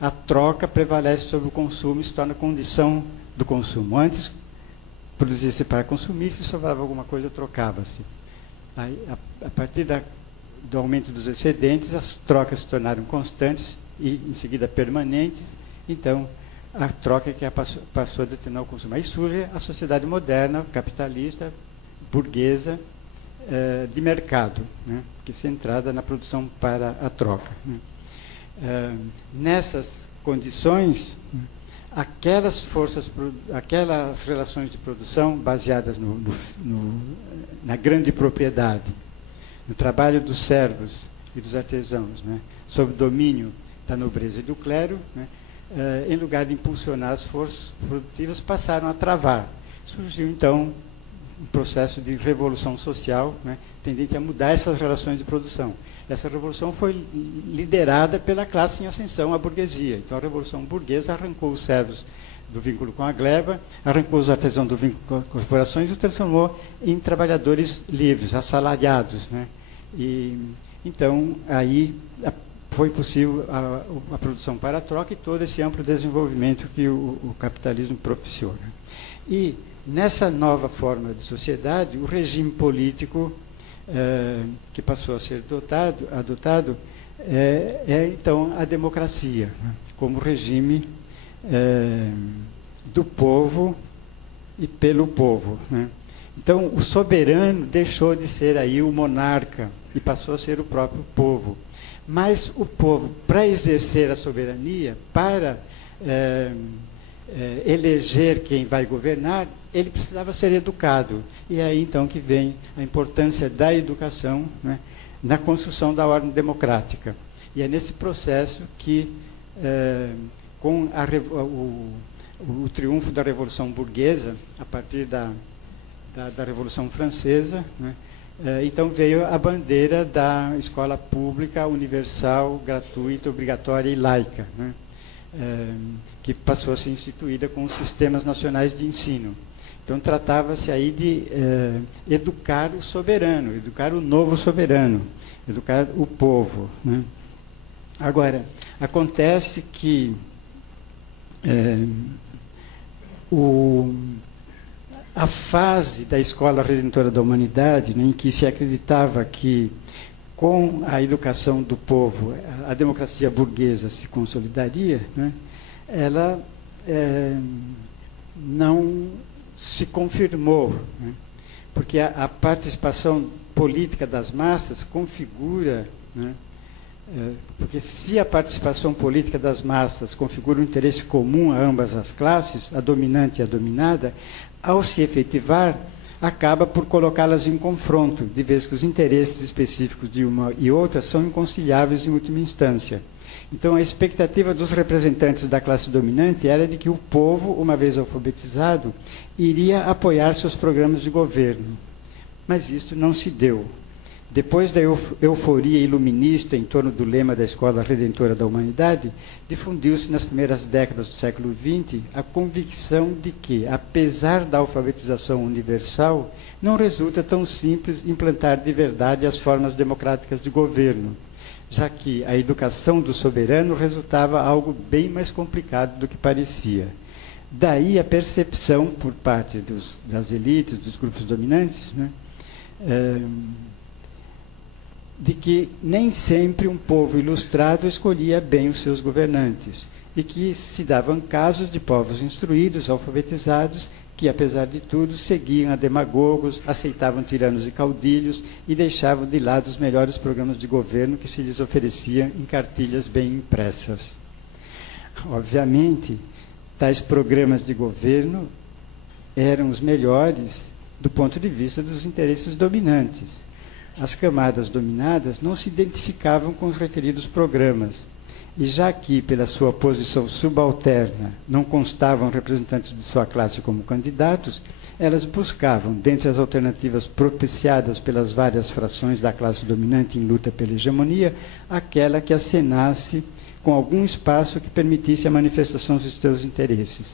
a troca prevalece sobre o consumo e se torna condição do consumo. Antes, produzia-se para consumir, se sobrava alguma coisa, trocava-se. Aí, a partir do aumento dos excedentes, as trocas se tornaram constantes e, em seguida, permanentes. Então, a troca é que passou a determinar o consumo. Aí surge a sociedade moderna, capitalista, burguesa, de mercado, né, que é centrada na produção para a troca, né. Nessas condições, aquelas relações de produção baseadas na grande propriedade, no trabalho dos servos e dos artesãos, né, sob o domínio da nobreza e do clero, né, em lugar de impulsionar as forças produtivas, passaram a travar. Surgiu, então, um processo de revolução social, né, tendente a mudar essas relações de produção. Essa revolução foi liderada pela classe em ascensão, a burguesia. Então, a revolução burguesa arrancou os servos do vínculo com a gleba, arrancou os artesãos do vínculo com as corporações e os transformou em trabalhadores livres, assalariados, né? E, então, aí foi possível a produção para a troca e todo esse amplo desenvolvimento que o capitalismo propiciou, né? E, nessa nova forma de sociedade, o regime político que passou a ser adotado então, a democracia, né, como regime do povo e pelo povo, né? Então, o soberano deixou de ser aí o monarca e passou a ser o próprio povo. Mas o povo, para exercer a soberania, para eleger quem vai governar, ele precisava ser educado. E é aí, então, que vem a importância da educação, né, na construção da ordem democrática. E é nesse processo que, com o triunfo da Revolução Burguesa, a partir da Revolução Francesa, né, então veio a bandeira da escola pública, universal, gratuita, obrigatória e laica, né, que passou a ser instituída com os sistemas nacionais de ensino. Então, tratava-se aí de educar o soberano, educar o novo soberano, educar o povo, né? Agora, acontece que a fase da Escola Redentora da Humanidade, né, em que se acreditava que, com a educação do povo, a democracia burguesa se consolidaria, né, ela não se confirmou, né, porque a participação política das massas configura, né, porque se a participação política das massas configura um interesse comum a ambas as classes, a dominante e a dominada, ao se efetivar, acaba por colocá-las em confronto, de vez que os interesses específicos de uma e outra são inconciliáveis em última instância. Então, a expectativa dos representantes da classe dominante era de que o povo, uma vez alfabetizado, iria apoiar seus programas de governo. Mas isso não se deu. Depois da euforia iluminista em torno do lema da Escola Redentora da Humanidade, difundiu-se nas primeiras décadas do século XX a convicção de que, apesar da alfabetização universal, não resulta tão simples implantar de verdade as formas democráticas de governo, já que a educação do soberano resultava algo bem mais complicado do que parecia. Daí a percepção por parte das elites, dos grupos dominantes, né, de que nem sempre um povo ilustrado escolhia bem os seus governantes, e que se davam casos de povos instruídos, alfabetizados, que, apesar de tudo, seguiam a demagogos, aceitavam tiranos e caudilhos e deixavam de lado os melhores programas de governo que se lhes ofereciam em cartilhas bem impressas. Obviamente, tais programas de governo eram os melhores do ponto de vista dos interesses dominantes. As camadas dominadas não se identificavam com os referidos programas, e já que, pela sua posição subalterna, não constavam representantes de sua classe como candidatos, elas buscavam, dentre as alternativas propiciadas pelas várias frações da classe dominante em luta pela hegemonia, aquela que acenasse com algum espaço que permitisse a manifestação dos seus interesses.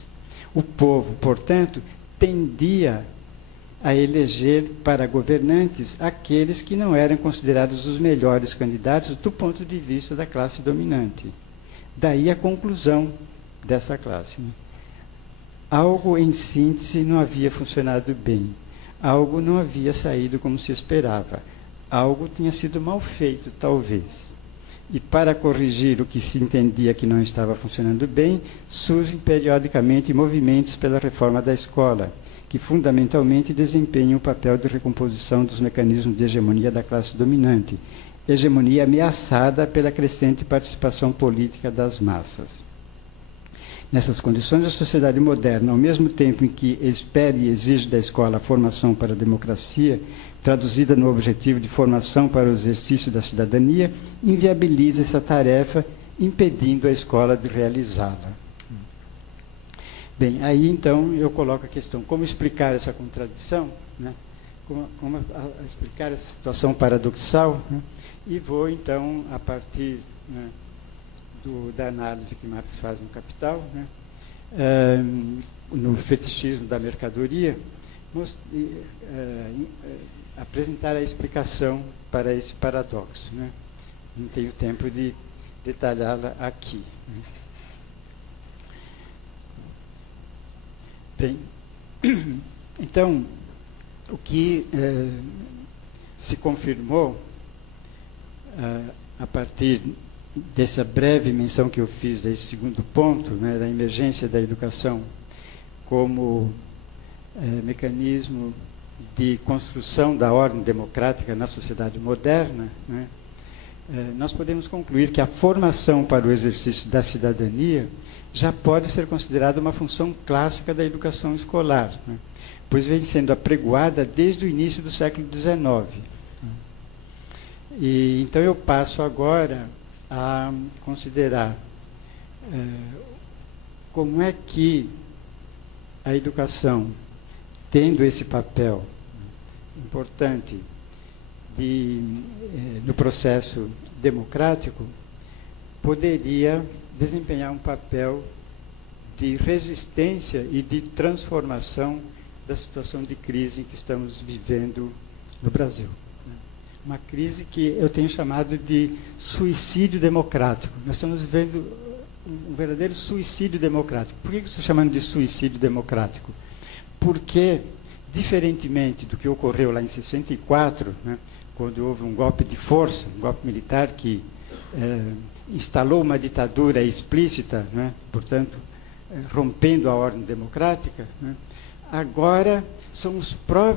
O povo, portanto, tendia a eleger para governantes aqueles que não eram considerados os melhores candidatos do ponto de vista da classe dominante. Daí a conclusão dessa classe, né? Algo, em síntese, não havia funcionado bem. Algo não havia saído como se esperava. Algo tinha sido mal feito, talvez. E para corrigir o que se entendia que não estava funcionando bem, surgem periodicamente movimentos pela reforma da escola, que fundamentalmente desempenham o papel de recomposição dos mecanismos de hegemonia da classe dominante, hegemonia ameaçada pela crescente participação política das massas. Nessas condições, a sociedade moderna, ao mesmo tempo em que espera e exige da escola a formação para a democracia, traduzida no objetivo de formação para o exercício da cidadania, inviabiliza essa tarefa, impedindo a escola de realizá-la. Bem, aí então eu coloco a questão, como explicar essa contradição, né? Como explicar essa situação paradoxal, né? E vou então, a partir, né, da análise que Marx faz no Capital, né, no fetichismo da mercadoria, apresentar a explicação para esse paradoxo, né? Não tenho tempo de detalhá-la aqui, né? Bem, então, o que se confirmou a partir dessa breve menção que eu fiz desse segundo ponto, né, da emergência da educação como mecanismo de construção da ordem democrática na sociedade moderna, né, nós podemos concluir que a formação para o exercício da cidadania já pode ser considerada uma função clássica da educação escolar, né, pois vem sendo apregoada desde o início do século XIX. E, então eu passo agora a considerar como é que a educação, tendo esse papel importante no processo democrático, poderia desempenhar um papel de resistência e de transformação da situação de crise em que estamos vivendo no Brasil. Uma crise que eu tenho chamado de suicídio democrático. Nós estamos vivendo um verdadeiro suicídio democrático. Por que estou chamando de suicídio democrático? Porque, diferentemente do que ocorreu lá em 64, né, quando houve um golpe de força, um golpe militar que instalou uma ditadura explícita, né, portanto, rompendo a ordem democrática, né, agora são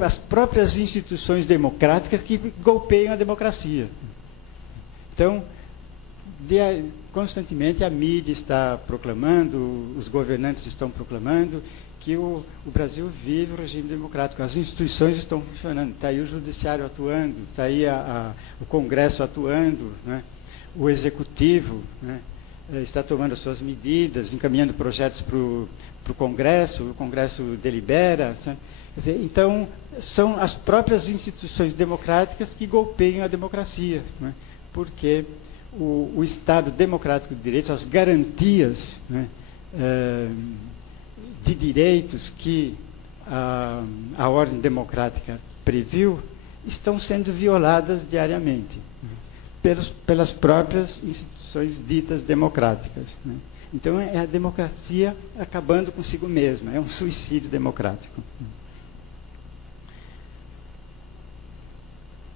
as próprias instituições democráticas que golpeiam a democracia. Então, constantemente a mídia está proclamando, os governantes estão proclamando que o Brasil vive o regime democrático, as instituições estão funcionando, está aí o judiciário atuando, está aí o Congresso atuando, né? O Executivo, né, está tomando as suas medidas, encaminhando projetos para o Congresso, o Congresso delibera. Sabe? Quer dizer, então, são as próprias instituições democráticas que golpeiam a democracia, né? Porque o Estado democrático de direito, as garantias, né, de direitos que a ordem democrática previu, estão sendo violadas diariamente, né, pelas próprias instituições ditas democráticas, né? Então, é a democracia acabando consigo mesma, é um suicídio democrático.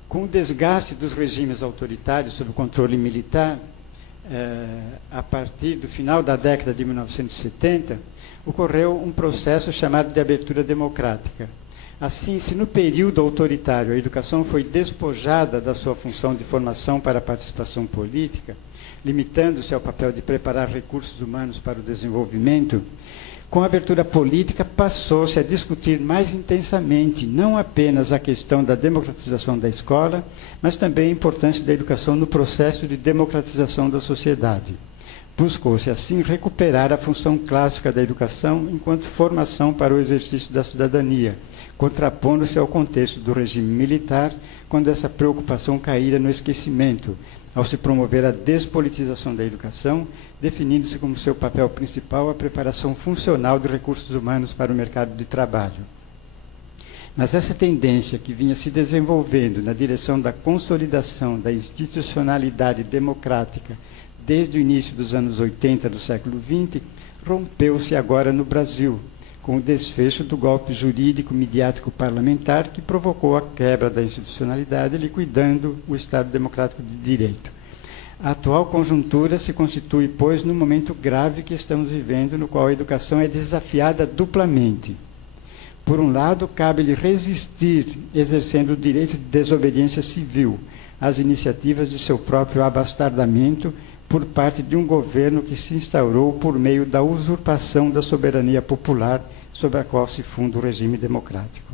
Com o desgaste dos regimes autoritários sob o controle militar, a partir do final da década de 1970, ocorreu um processo chamado de abertura democrática. Assim, se no período autoritário a educação foi despojada da sua função de formação para a participação política, limitando-se ao papel de preparar recursos humanos para o desenvolvimento, com a abertura política passou-se a discutir mais intensamente não apenas a questão da democratização da escola, mas também a importância da educação no processo de democratização da sociedade. Buscou-se, assim, recuperar a função clássica da educação enquanto formação para o exercício da cidadania, contrapondo-se ao contexto do regime militar, quando essa preocupação caíra no esquecimento, ao se promover a despolitização da educação, definindo-se como seu papel principal a preparação funcional de recursos humanos para o mercado de trabalho. Mas essa tendência que vinha se desenvolvendo na direção da consolidação da institucionalidade democrática desde o início dos anos 80 do século XX, rompeu-se agora no Brasil, com o desfecho do golpe jurídico midiático parlamentar que provocou a quebra da institucionalidade, liquidando o Estado democrático de direito. A atual conjuntura se constitui, pois, no momento grave que estamos vivendo, no qual a educação é desafiada duplamente. Por um lado, cabe-lhe resistir, exercendo o direito de desobediência civil, às iniciativas de seu próprio abastardamento, por parte de um governo que se instaurou por meio da usurpação da soberania popular sobre a qual se funda o regime democrático.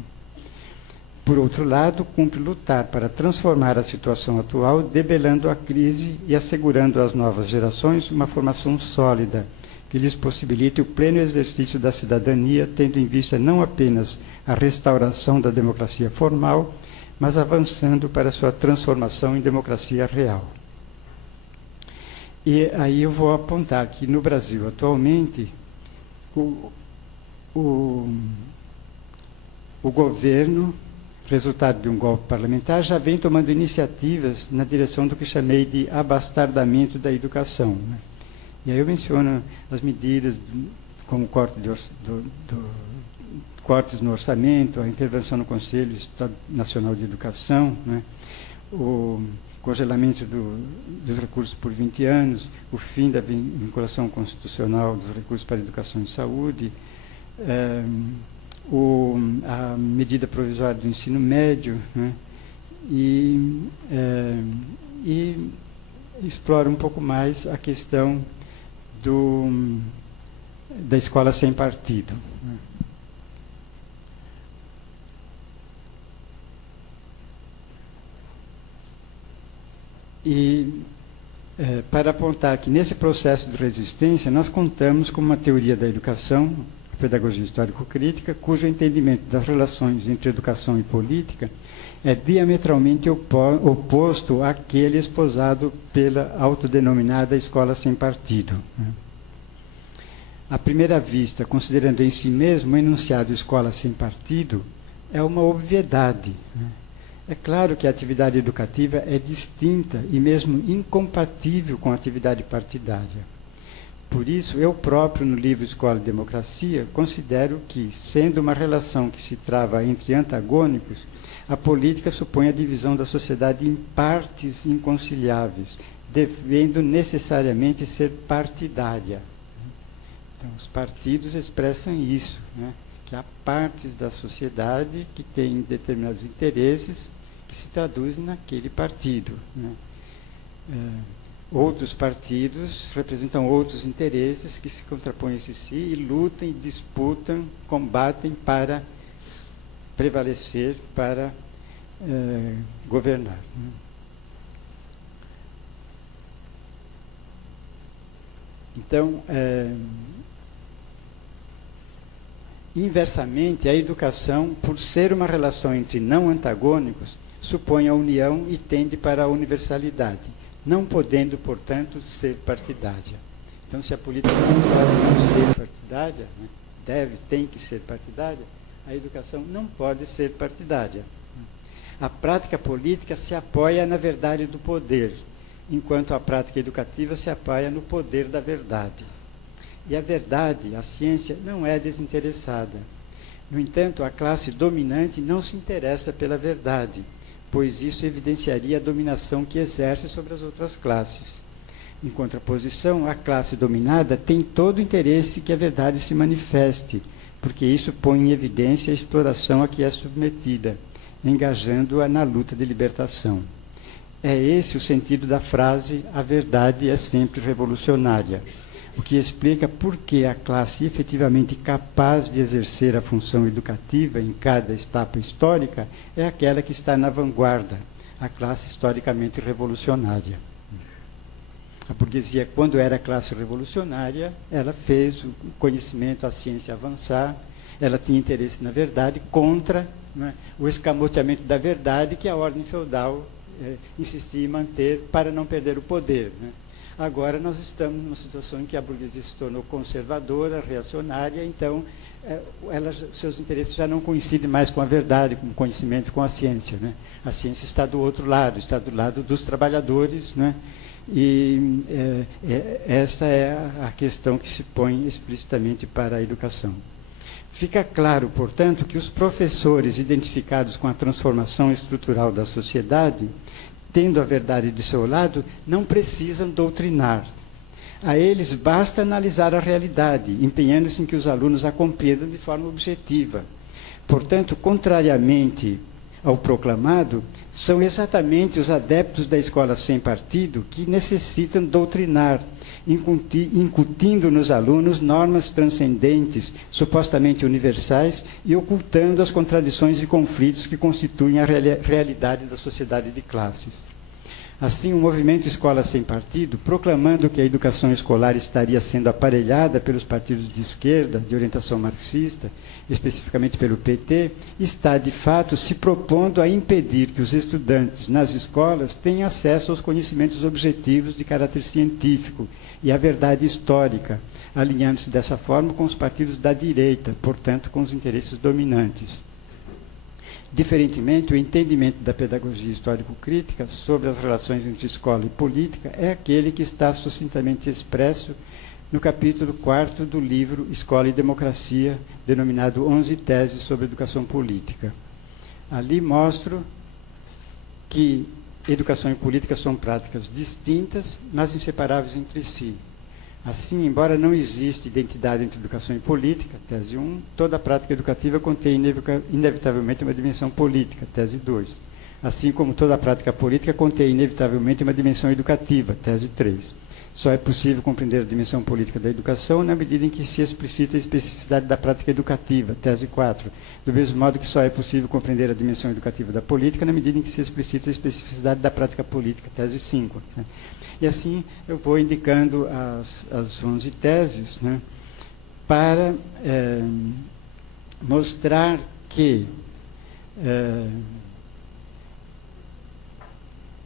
Por outro lado, cumpre lutar para transformar a situação atual, debelando a crise e assegurando às novas gerações uma formação sólida, que lhes possibilite o pleno exercício da cidadania, tendo em vista não apenas a restauração da democracia formal, mas avançando para sua transformação em democracia real. E aí eu vou apontar que no Brasil, atualmente, o governo, resultado de um golpe parlamentar, já vem tomando iniciativas na direção do que chamei de abastardamento da educação, né? E aí eu menciono as medidas como cortes no orçamento, a intervenção no Conselho Nacional de Educação, né? O congelamento dos recursos por 20 anos, o fim da vinculação constitucional dos recursos para a educação e saúde, a medida provisória do ensino médio, né? E explora um pouco mais a questão da escola sem partido, né? E para apontar que nesse processo de resistência nós contamos com uma teoria da educação, pedagogia histórico-crítica, cujo entendimento das relações entre educação e política é diametralmente oposto àquele esposado pela autodenominada escola sem partido, né? À primeira vista, considerando em si mesmo o enunciado escola sem partido, é uma obviedade, né? É claro que a atividade educativa é distinta e mesmo incompatível com a atividade partidária. Por isso, eu próprio, no livro Escola e Democracia, considero que, sendo uma relação que se trava entre antagônicos, a política supõe a divisão da sociedade em partes inconciliáveis, devendo necessariamente ser partidária. Então, os partidos expressam isso, né? Que há partes da sociedade que têm determinados interesses que se traduzem naquele partido, né? Outros partidos representam outros interesses que se contrapõem a si e lutam, disputam, combatem para prevalecer, para governar, né? Então, inversamente, a educação, por ser uma relação entre não antagônicos, supõe a união e tende para a universalidade, não podendo, portanto, ser partidária. Então, se a política não pode ser partidária, né, tem que ser partidária, a educação não pode ser partidária. A prática política se apoia na verdade do poder, enquanto a prática educativa se apoia no poder da verdade. E a verdade, a ciência, não é desinteressada. No entanto, a classe dominante não se interessa pela verdade, pois isso evidenciaria a dominação que exerce sobre as outras classes. Em contraposição, a classe dominada tem todo o interesse que a verdade se manifeste, porque isso põe em evidência a exploração a que é submetida, engajando-a na luta de libertação. É esse o sentido da frase "a verdade é sempre revolucionária", o que explica por que a classe efetivamente capaz de exercer a função educativa em cada etapa histórica é aquela que está na vanguarda, a classe historicamente revolucionária. A burguesia, quando era classe revolucionária, ela fez o conhecimento, a ciência avançar, ela tinha interesse na verdade contra, né, o escamoteamento da verdade que a ordem feudal insistia em manter para não perder o poder, né? Agora nós estamos numa situação em que a burguesia se tornou conservadora, reacionária, então seus interesses já não coincidem mais com a verdade, com o conhecimento, com a ciência, né? A ciência está do outro lado, está do lado dos trabalhadores, né? E essa é a questão que se põe explicitamente para a educação. Fica claro, portanto, que os professores identificados com a transformação estrutural da sociedade, tendo a verdade de seu lado, não precisam doutrinar. A eles basta analisar a realidade, empenhando-se em que os alunos a compreendam de forma objetiva. Portanto, contrariamente ao proclamado são exatamente os adeptos da escola sem partido que necessitam doutrinar, incutindo nos alunos normas transcendentes, supostamente universais, e ocultando as contradições e conflitos que constituem a realidade da sociedade de classes. Assim, o movimento Escola Sem Partido, proclamando que a educação escolar estaria sendo aparelhada pelos partidos de esquerda, de orientação marxista, especificamente pelo PT, está, de fato, se propondo a impedir que os estudantes nas escolas tenham acesso aos conhecimentos objetivos de caráter científico e à verdade histórica, alinhando-se dessa forma com os partidos da direita, portanto, com os interesses dominantes. Diferentemente, o entendimento da pedagogia histórico-crítica sobre as relações entre escola e política é aquele que está sucintamente expresso no capítulo 4º do livro Escola e Democracia, denominado 11 Teses sobre Educação Política. Ali mostro que educação e política são práticas distintas, mas inseparáveis entre si. Assim, embora não exista identidade entre educação e política, tese 1, toda prática educativa contém inevitavelmente uma dimensão política, tese 2. Assim como toda prática política contém inevitavelmente uma dimensão educativa, tese 3. Só é possível compreender a dimensão política da educação na medida em que se explicita a especificidade da prática educativa, tese 4. Do mesmo modo que só é possível compreender a dimensão educativa da política na medida em que se explicita a especificidade da prática política, tese 5. E assim eu vou indicando as 11 teses, né, para mostrar que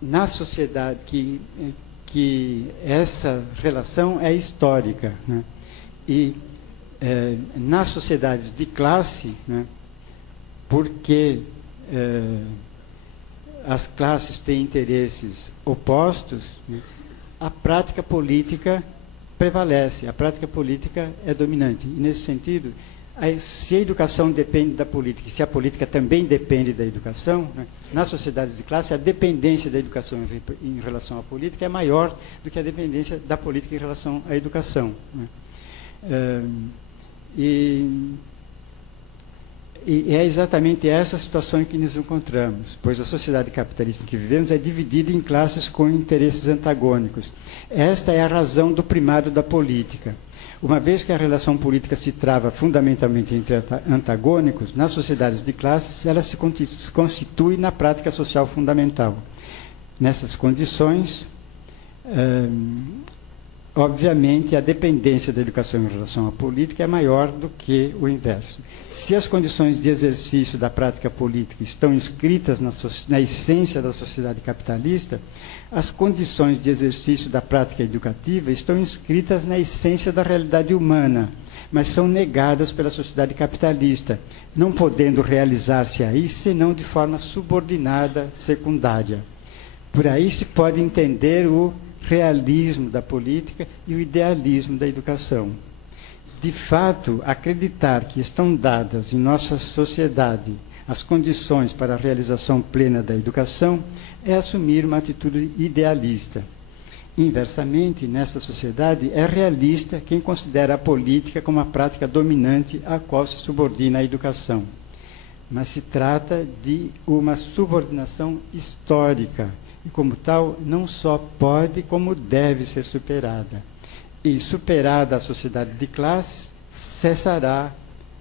na sociedade que essa relação é histórica, né, e nas sociedades de classe, né, porque as classes têm interesses opostos, né, a prática política prevalece, a prática política é dominante. E, nesse sentido, se a educação depende da política, se a política também depende da educação, né, nas sociedades de classe, a dependência da educação em relação à política é maior do que a dependência da política em relação à educação, né. E é exatamente essa situação em que nos encontramos, pois a sociedade capitalista em que vivemos é dividida em classes com interesses antagônicos. Esta é a razão do primado da política. Uma vez que a relação política se trava fundamentalmente entre antagônicos, nas sociedades de classes, ela se constitui na prática social fundamental. Nessas condições, obviamente, a dependência da educação em relação à política é maior do que o inverso. Se as condições de exercício da prática política estão inscritas na essência da sociedade capitalista, as condições de exercício da prática educativa estão inscritas na essência da realidade humana, mas são negadas pela sociedade capitalista, não podendo realizar-se aí senão de forma subordinada, secundária. Por aí se pode entender o realismo da política e o idealismo da educação. De fato, acreditar que estão dadas em nossa sociedade as condições para a realização plena da educação é assumir uma atitude idealista. Inversamente, nesta sociedade, é realista quem considera a política como a prática dominante a qual se subordina a educação. Mas se trata de uma subordinação histórica, e, como tal, não só pode, como deve ser superada. E, superada a sociedade de classes, cessará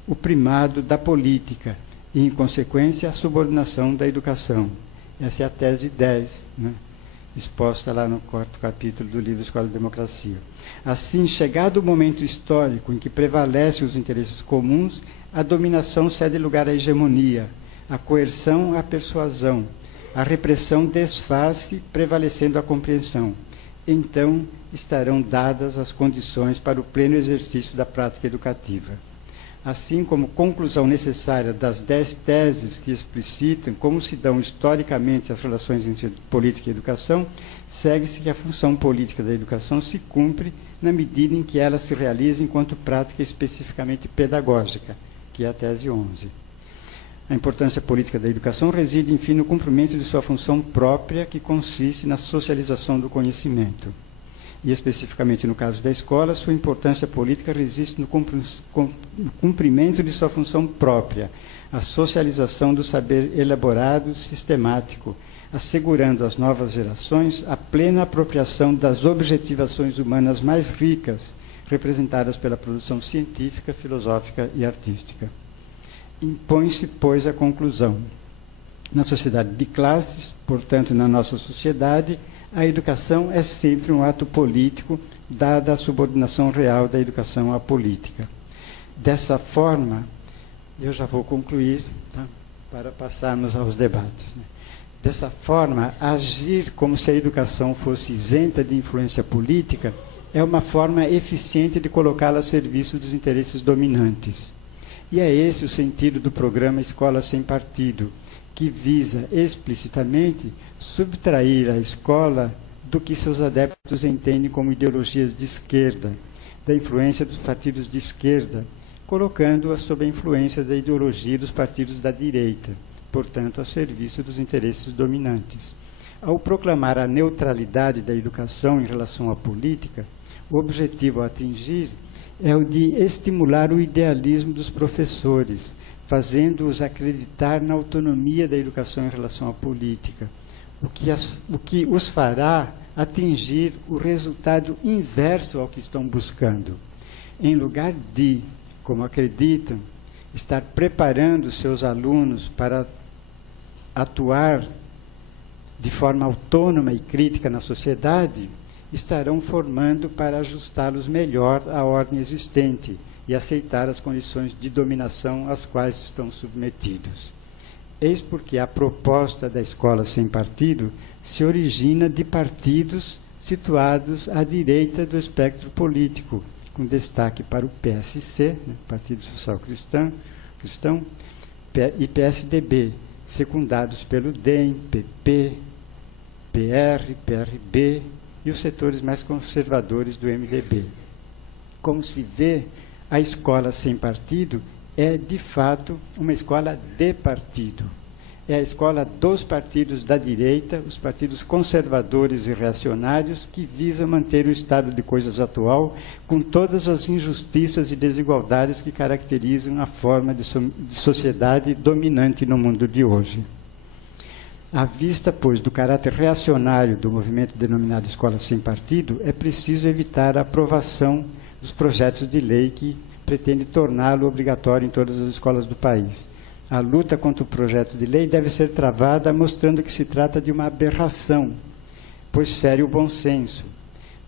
o primado da política e, em consequência, a subordinação da educação. Essa é a tese 10, né, exposta lá no 4º capítulo do livro Escola e Democracia. Assim, chegado o momento histórico em que prevalecem os interesses comuns, a dominação cede lugar à hegemonia, a coerção à persuasão, a repressão desfaz-se, prevalecendo a compreensão. Então, estarão dadas as condições para o pleno exercício da prática educativa. Assim como conclusão necessária das 10 teses que explicitam como se dão historicamente as relações entre política e educação, segue-se que a função política da educação se cumpre na medida em que ela se realiza enquanto prática especificamente pedagógica, que é a tese 11. A importância política da educação reside, enfim, no cumprimento de sua função própria, que consiste na socialização do conhecimento. E, especificamente no caso da escola, sua importância política reside no cumprimento de sua função própria, a socialização do saber elaborado, sistemático, assegurando às novas gerações a plena apropriação das objetivações humanas mais ricas, representadas pela produção científica, filosófica e artística. Impõe-se, pois, a conclusão. Na sociedade de classes, portanto, na nossa sociedade, a educação é sempre um ato político, dada a subordinação real da educação à política. Dessa forma, eu já vou concluir, tá? Para passarmos aos debates, né? Dessa forma, agir como se a educação fosse isenta de influência política é uma forma eficiente de colocá-la a serviço dos interesses dominantes. E é esse o sentido do programa Escola Sem Partido, que visa explicitamente subtrair a escola do que seus adeptos entendem como ideologias de esquerda, da influência dos partidos de esquerda, colocando-a sob a influência da ideologia dos partidos da direita, portanto, a serviço dos interesses dominantes. Ao proclamar a neutralidade da educação em relação à política, o objetivo a atingir é o de estimular o idealismo dos professores, fazendo-os acreditar na autonomia da educação em relação à política, o que os fará atingir o resultado inverso ao que estão buscando. Em lugar de, como acreditam, estar preparando seus alunos para atuar de forma autônoma e crítica na sociedade, estarão formando para ajustá-los melhor à ordem existente e aceitar as condições de dominação às quais estão submetidos. Eis porque a proposta da Escola Sem Partido se origina de partidos situados à direita do espectro político, com destaque para o PSC, né, Partido Social Cristão, e PSDB, secundados pelo DEM, PP, PR, PRB e os setores mais conservadores do MDB. Como se vê, a Escola Sem Partido é, de fato, uma escola de partido. É a escola dos partidos da direita, os partidos conservadores e reacionários, que visa manter o estado de coisas atual com todas as injustiças e desigualdades que caracterizam a forma de sociedade dominante no mundo de hoje. À vista, pois, do caráter reacionário do movimento denominado Escola Sem Partido, é preciso evitar a aprovação dos projetos de lei que pretende torná-lo obrigatório em todas as escolas do país. A luta contra o projeto de lei deve ser travada mostrando que se trata de uma aberração, pois fere o bom senso,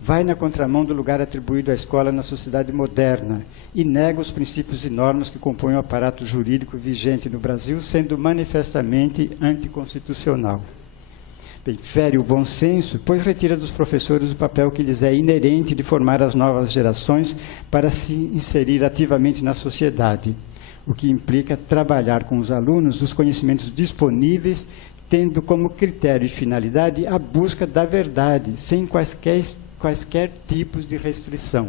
vai na contramão do lugar atribuído à escola na sociedade moderna e nega os princípios e normas que compõem o aparato jurídico vigente no Brasil, sendo manifestamente anticonstitucional. Bem, fere o bom senso, pois retira dos professores o papel que lhes é inerente de formar as novas gerações para se inserir ativamente na sociedade, o que implica trabalhar com os alunos os conhecimentos disponíveis, tendo como critério e finalidade a busca da verdade, sem quaisquer tipos de restrição.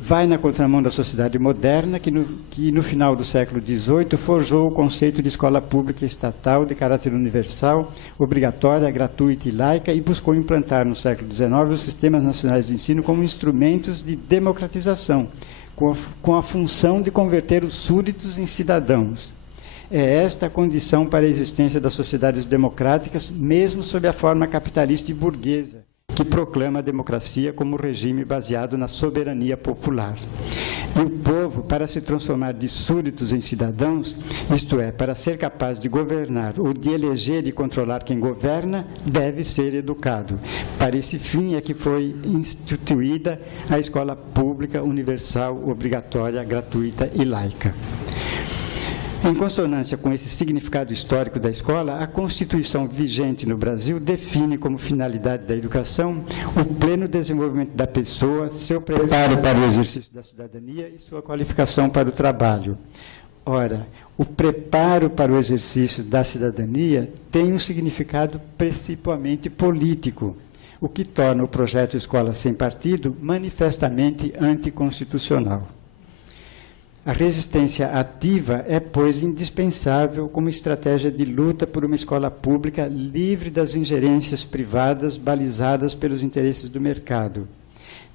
Vai na contramão da sociedade moderna, que no final do século XVIII forjou o conceito de escola pública estatal de caráter universal, obrigatória, gratuita e laica, e buscou implantar no século XIX os sistemas nacionais de ensino como instrumentos de democratização, com a função de converter os súditos em cidadãos. É esta a condição para a existência das sociedades democráticas, mesmo sob a forma capitalista e burguesa, que proclama a democracia como regime baseado na soberania popular. E o povo, para se transformar de súditos em cidadãos, isto é, para ser capaz de governar ou de eleger e controlar quem governa, deve ser educado. Para esse fim é que foi instituída a escola pública, universal, obrigatória, gratuita e laica. Em consonância com esse significado histórico da escola, a Constituição vigente no Brasil define como finalidade da educação o pleno desenvolvimento da pessoa, seu preparo para o exercício da cidadania e sua qualificação para o trabalho. Ora, o preparo para o exercício da cidadania tem um significado principalmente político, o que torna o projeto Escola Sem Partido manifestamente anticonstitucional. A resistência ativa é, pois, indispensável como estratégia de luta por uma escola pública livre das ingerências privadas balizadas pelos interesses do mercado.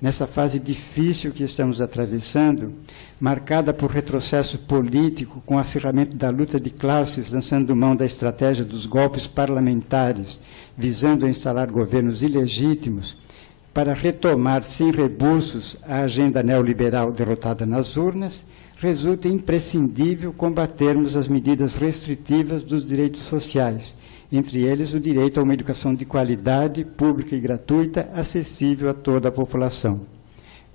Nessa fase difícil que estamos atravessando, marcada por retrocesso político, com o acirramento da luta de classes, lançando mão da estratégia dos golpes parlamentares, visando instalar governos ilegítimos, para retomar sem rebuços a agenda neoliberal derrotada nas urnas, resulta imprescindível combatermos as medidas restritivas dos direitos sociais, entre eles o direito a uma educação de qualidade, pública e gratuita, acessível a toda a população.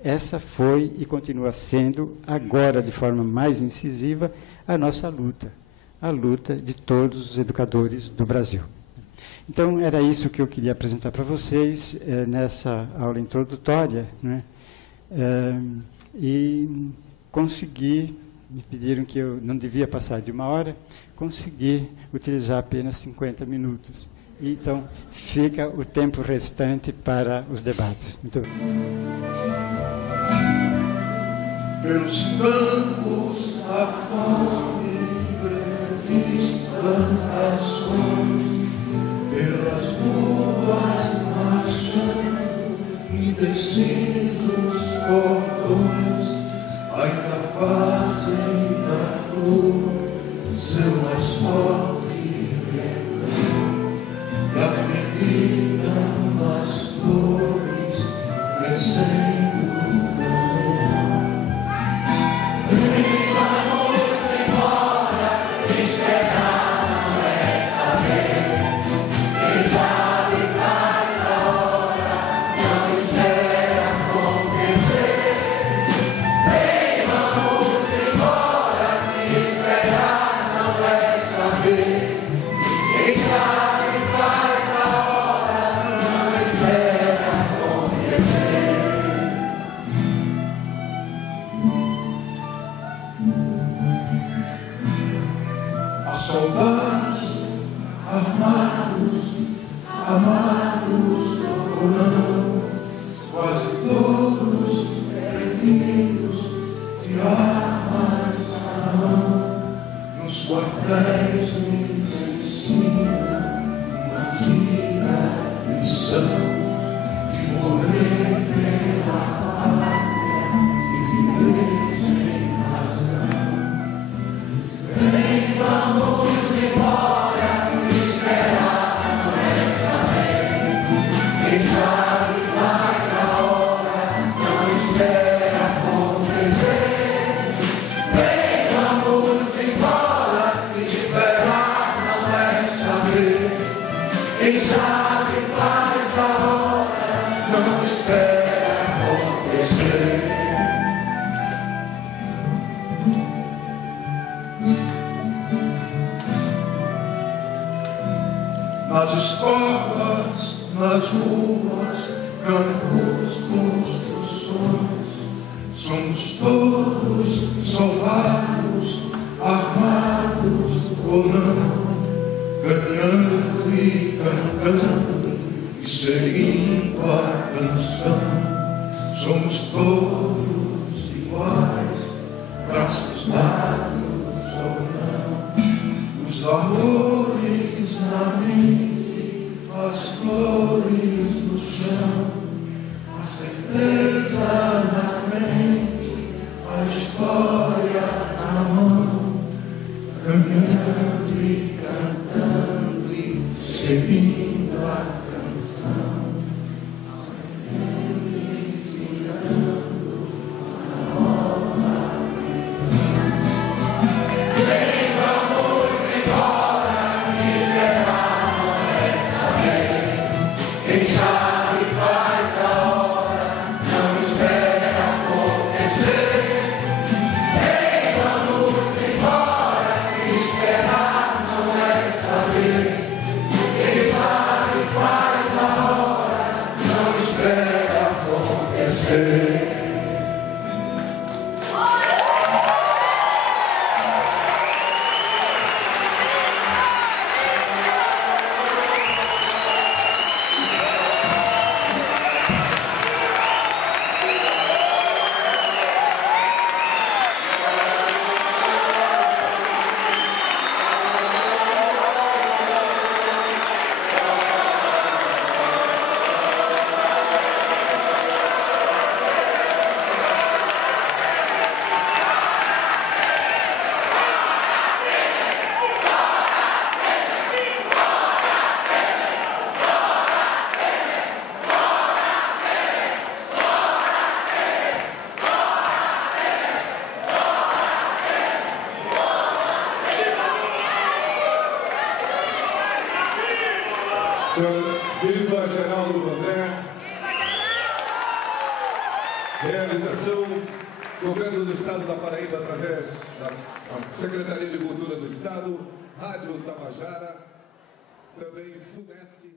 Essa foi e continua sendo, agora de forma mais incisiva, a nossa luta, a luta de todos os educadores do Brasil. Então, era isso que eu queria apresentar para vocês nessa aula introdutória, né? E consegui, me pediram que eu não devia passar de 1 hora, consegui utilizar apenas 50 minutos. Então, fica o tempo restante para os debates. Muito obrigado. Pelos campos a fome, grandes plantações, pelas ruas marchando, indecisos cordões, ainda fazem da flor seu mais forte refrão, e acreditam nas flores crescendo também. Vamos embora, esperar não é saber, quem sabe faz a hora, não espera acontecer. Vem, vamos embora, esperar não é saber, quem sabe faz a hora, não espera acontecer. Há soldados armados, amados ou não, quase todos perdidos, de armas na mão, nos quartéis nos ensina uma antiga lição de morrer pela pátria e viver sem razão. Vem, vamos embora, esperar não é saber, quem sabe faz a hora, não espera acontecer. Vem, vamos embora, esperar não é saber, quem sabe faz a hora, não espera acontecer. Nas escolas, nas ruas, campos, construções, somos todos soldados, armados ou não, caminhando e cantando e seguindo a canção. Somos todos iguais, braços dados ou não, os amores na mente, as flores no chão, a certeza na frente, a história na mão, caminhando e cantando e seguindo a canção, aprendendo e ensinando. Realização, Governo do Estado da Paraíba, através da Secretaria de Cultura do Estado, Rádio Tabajara, também FUNESC.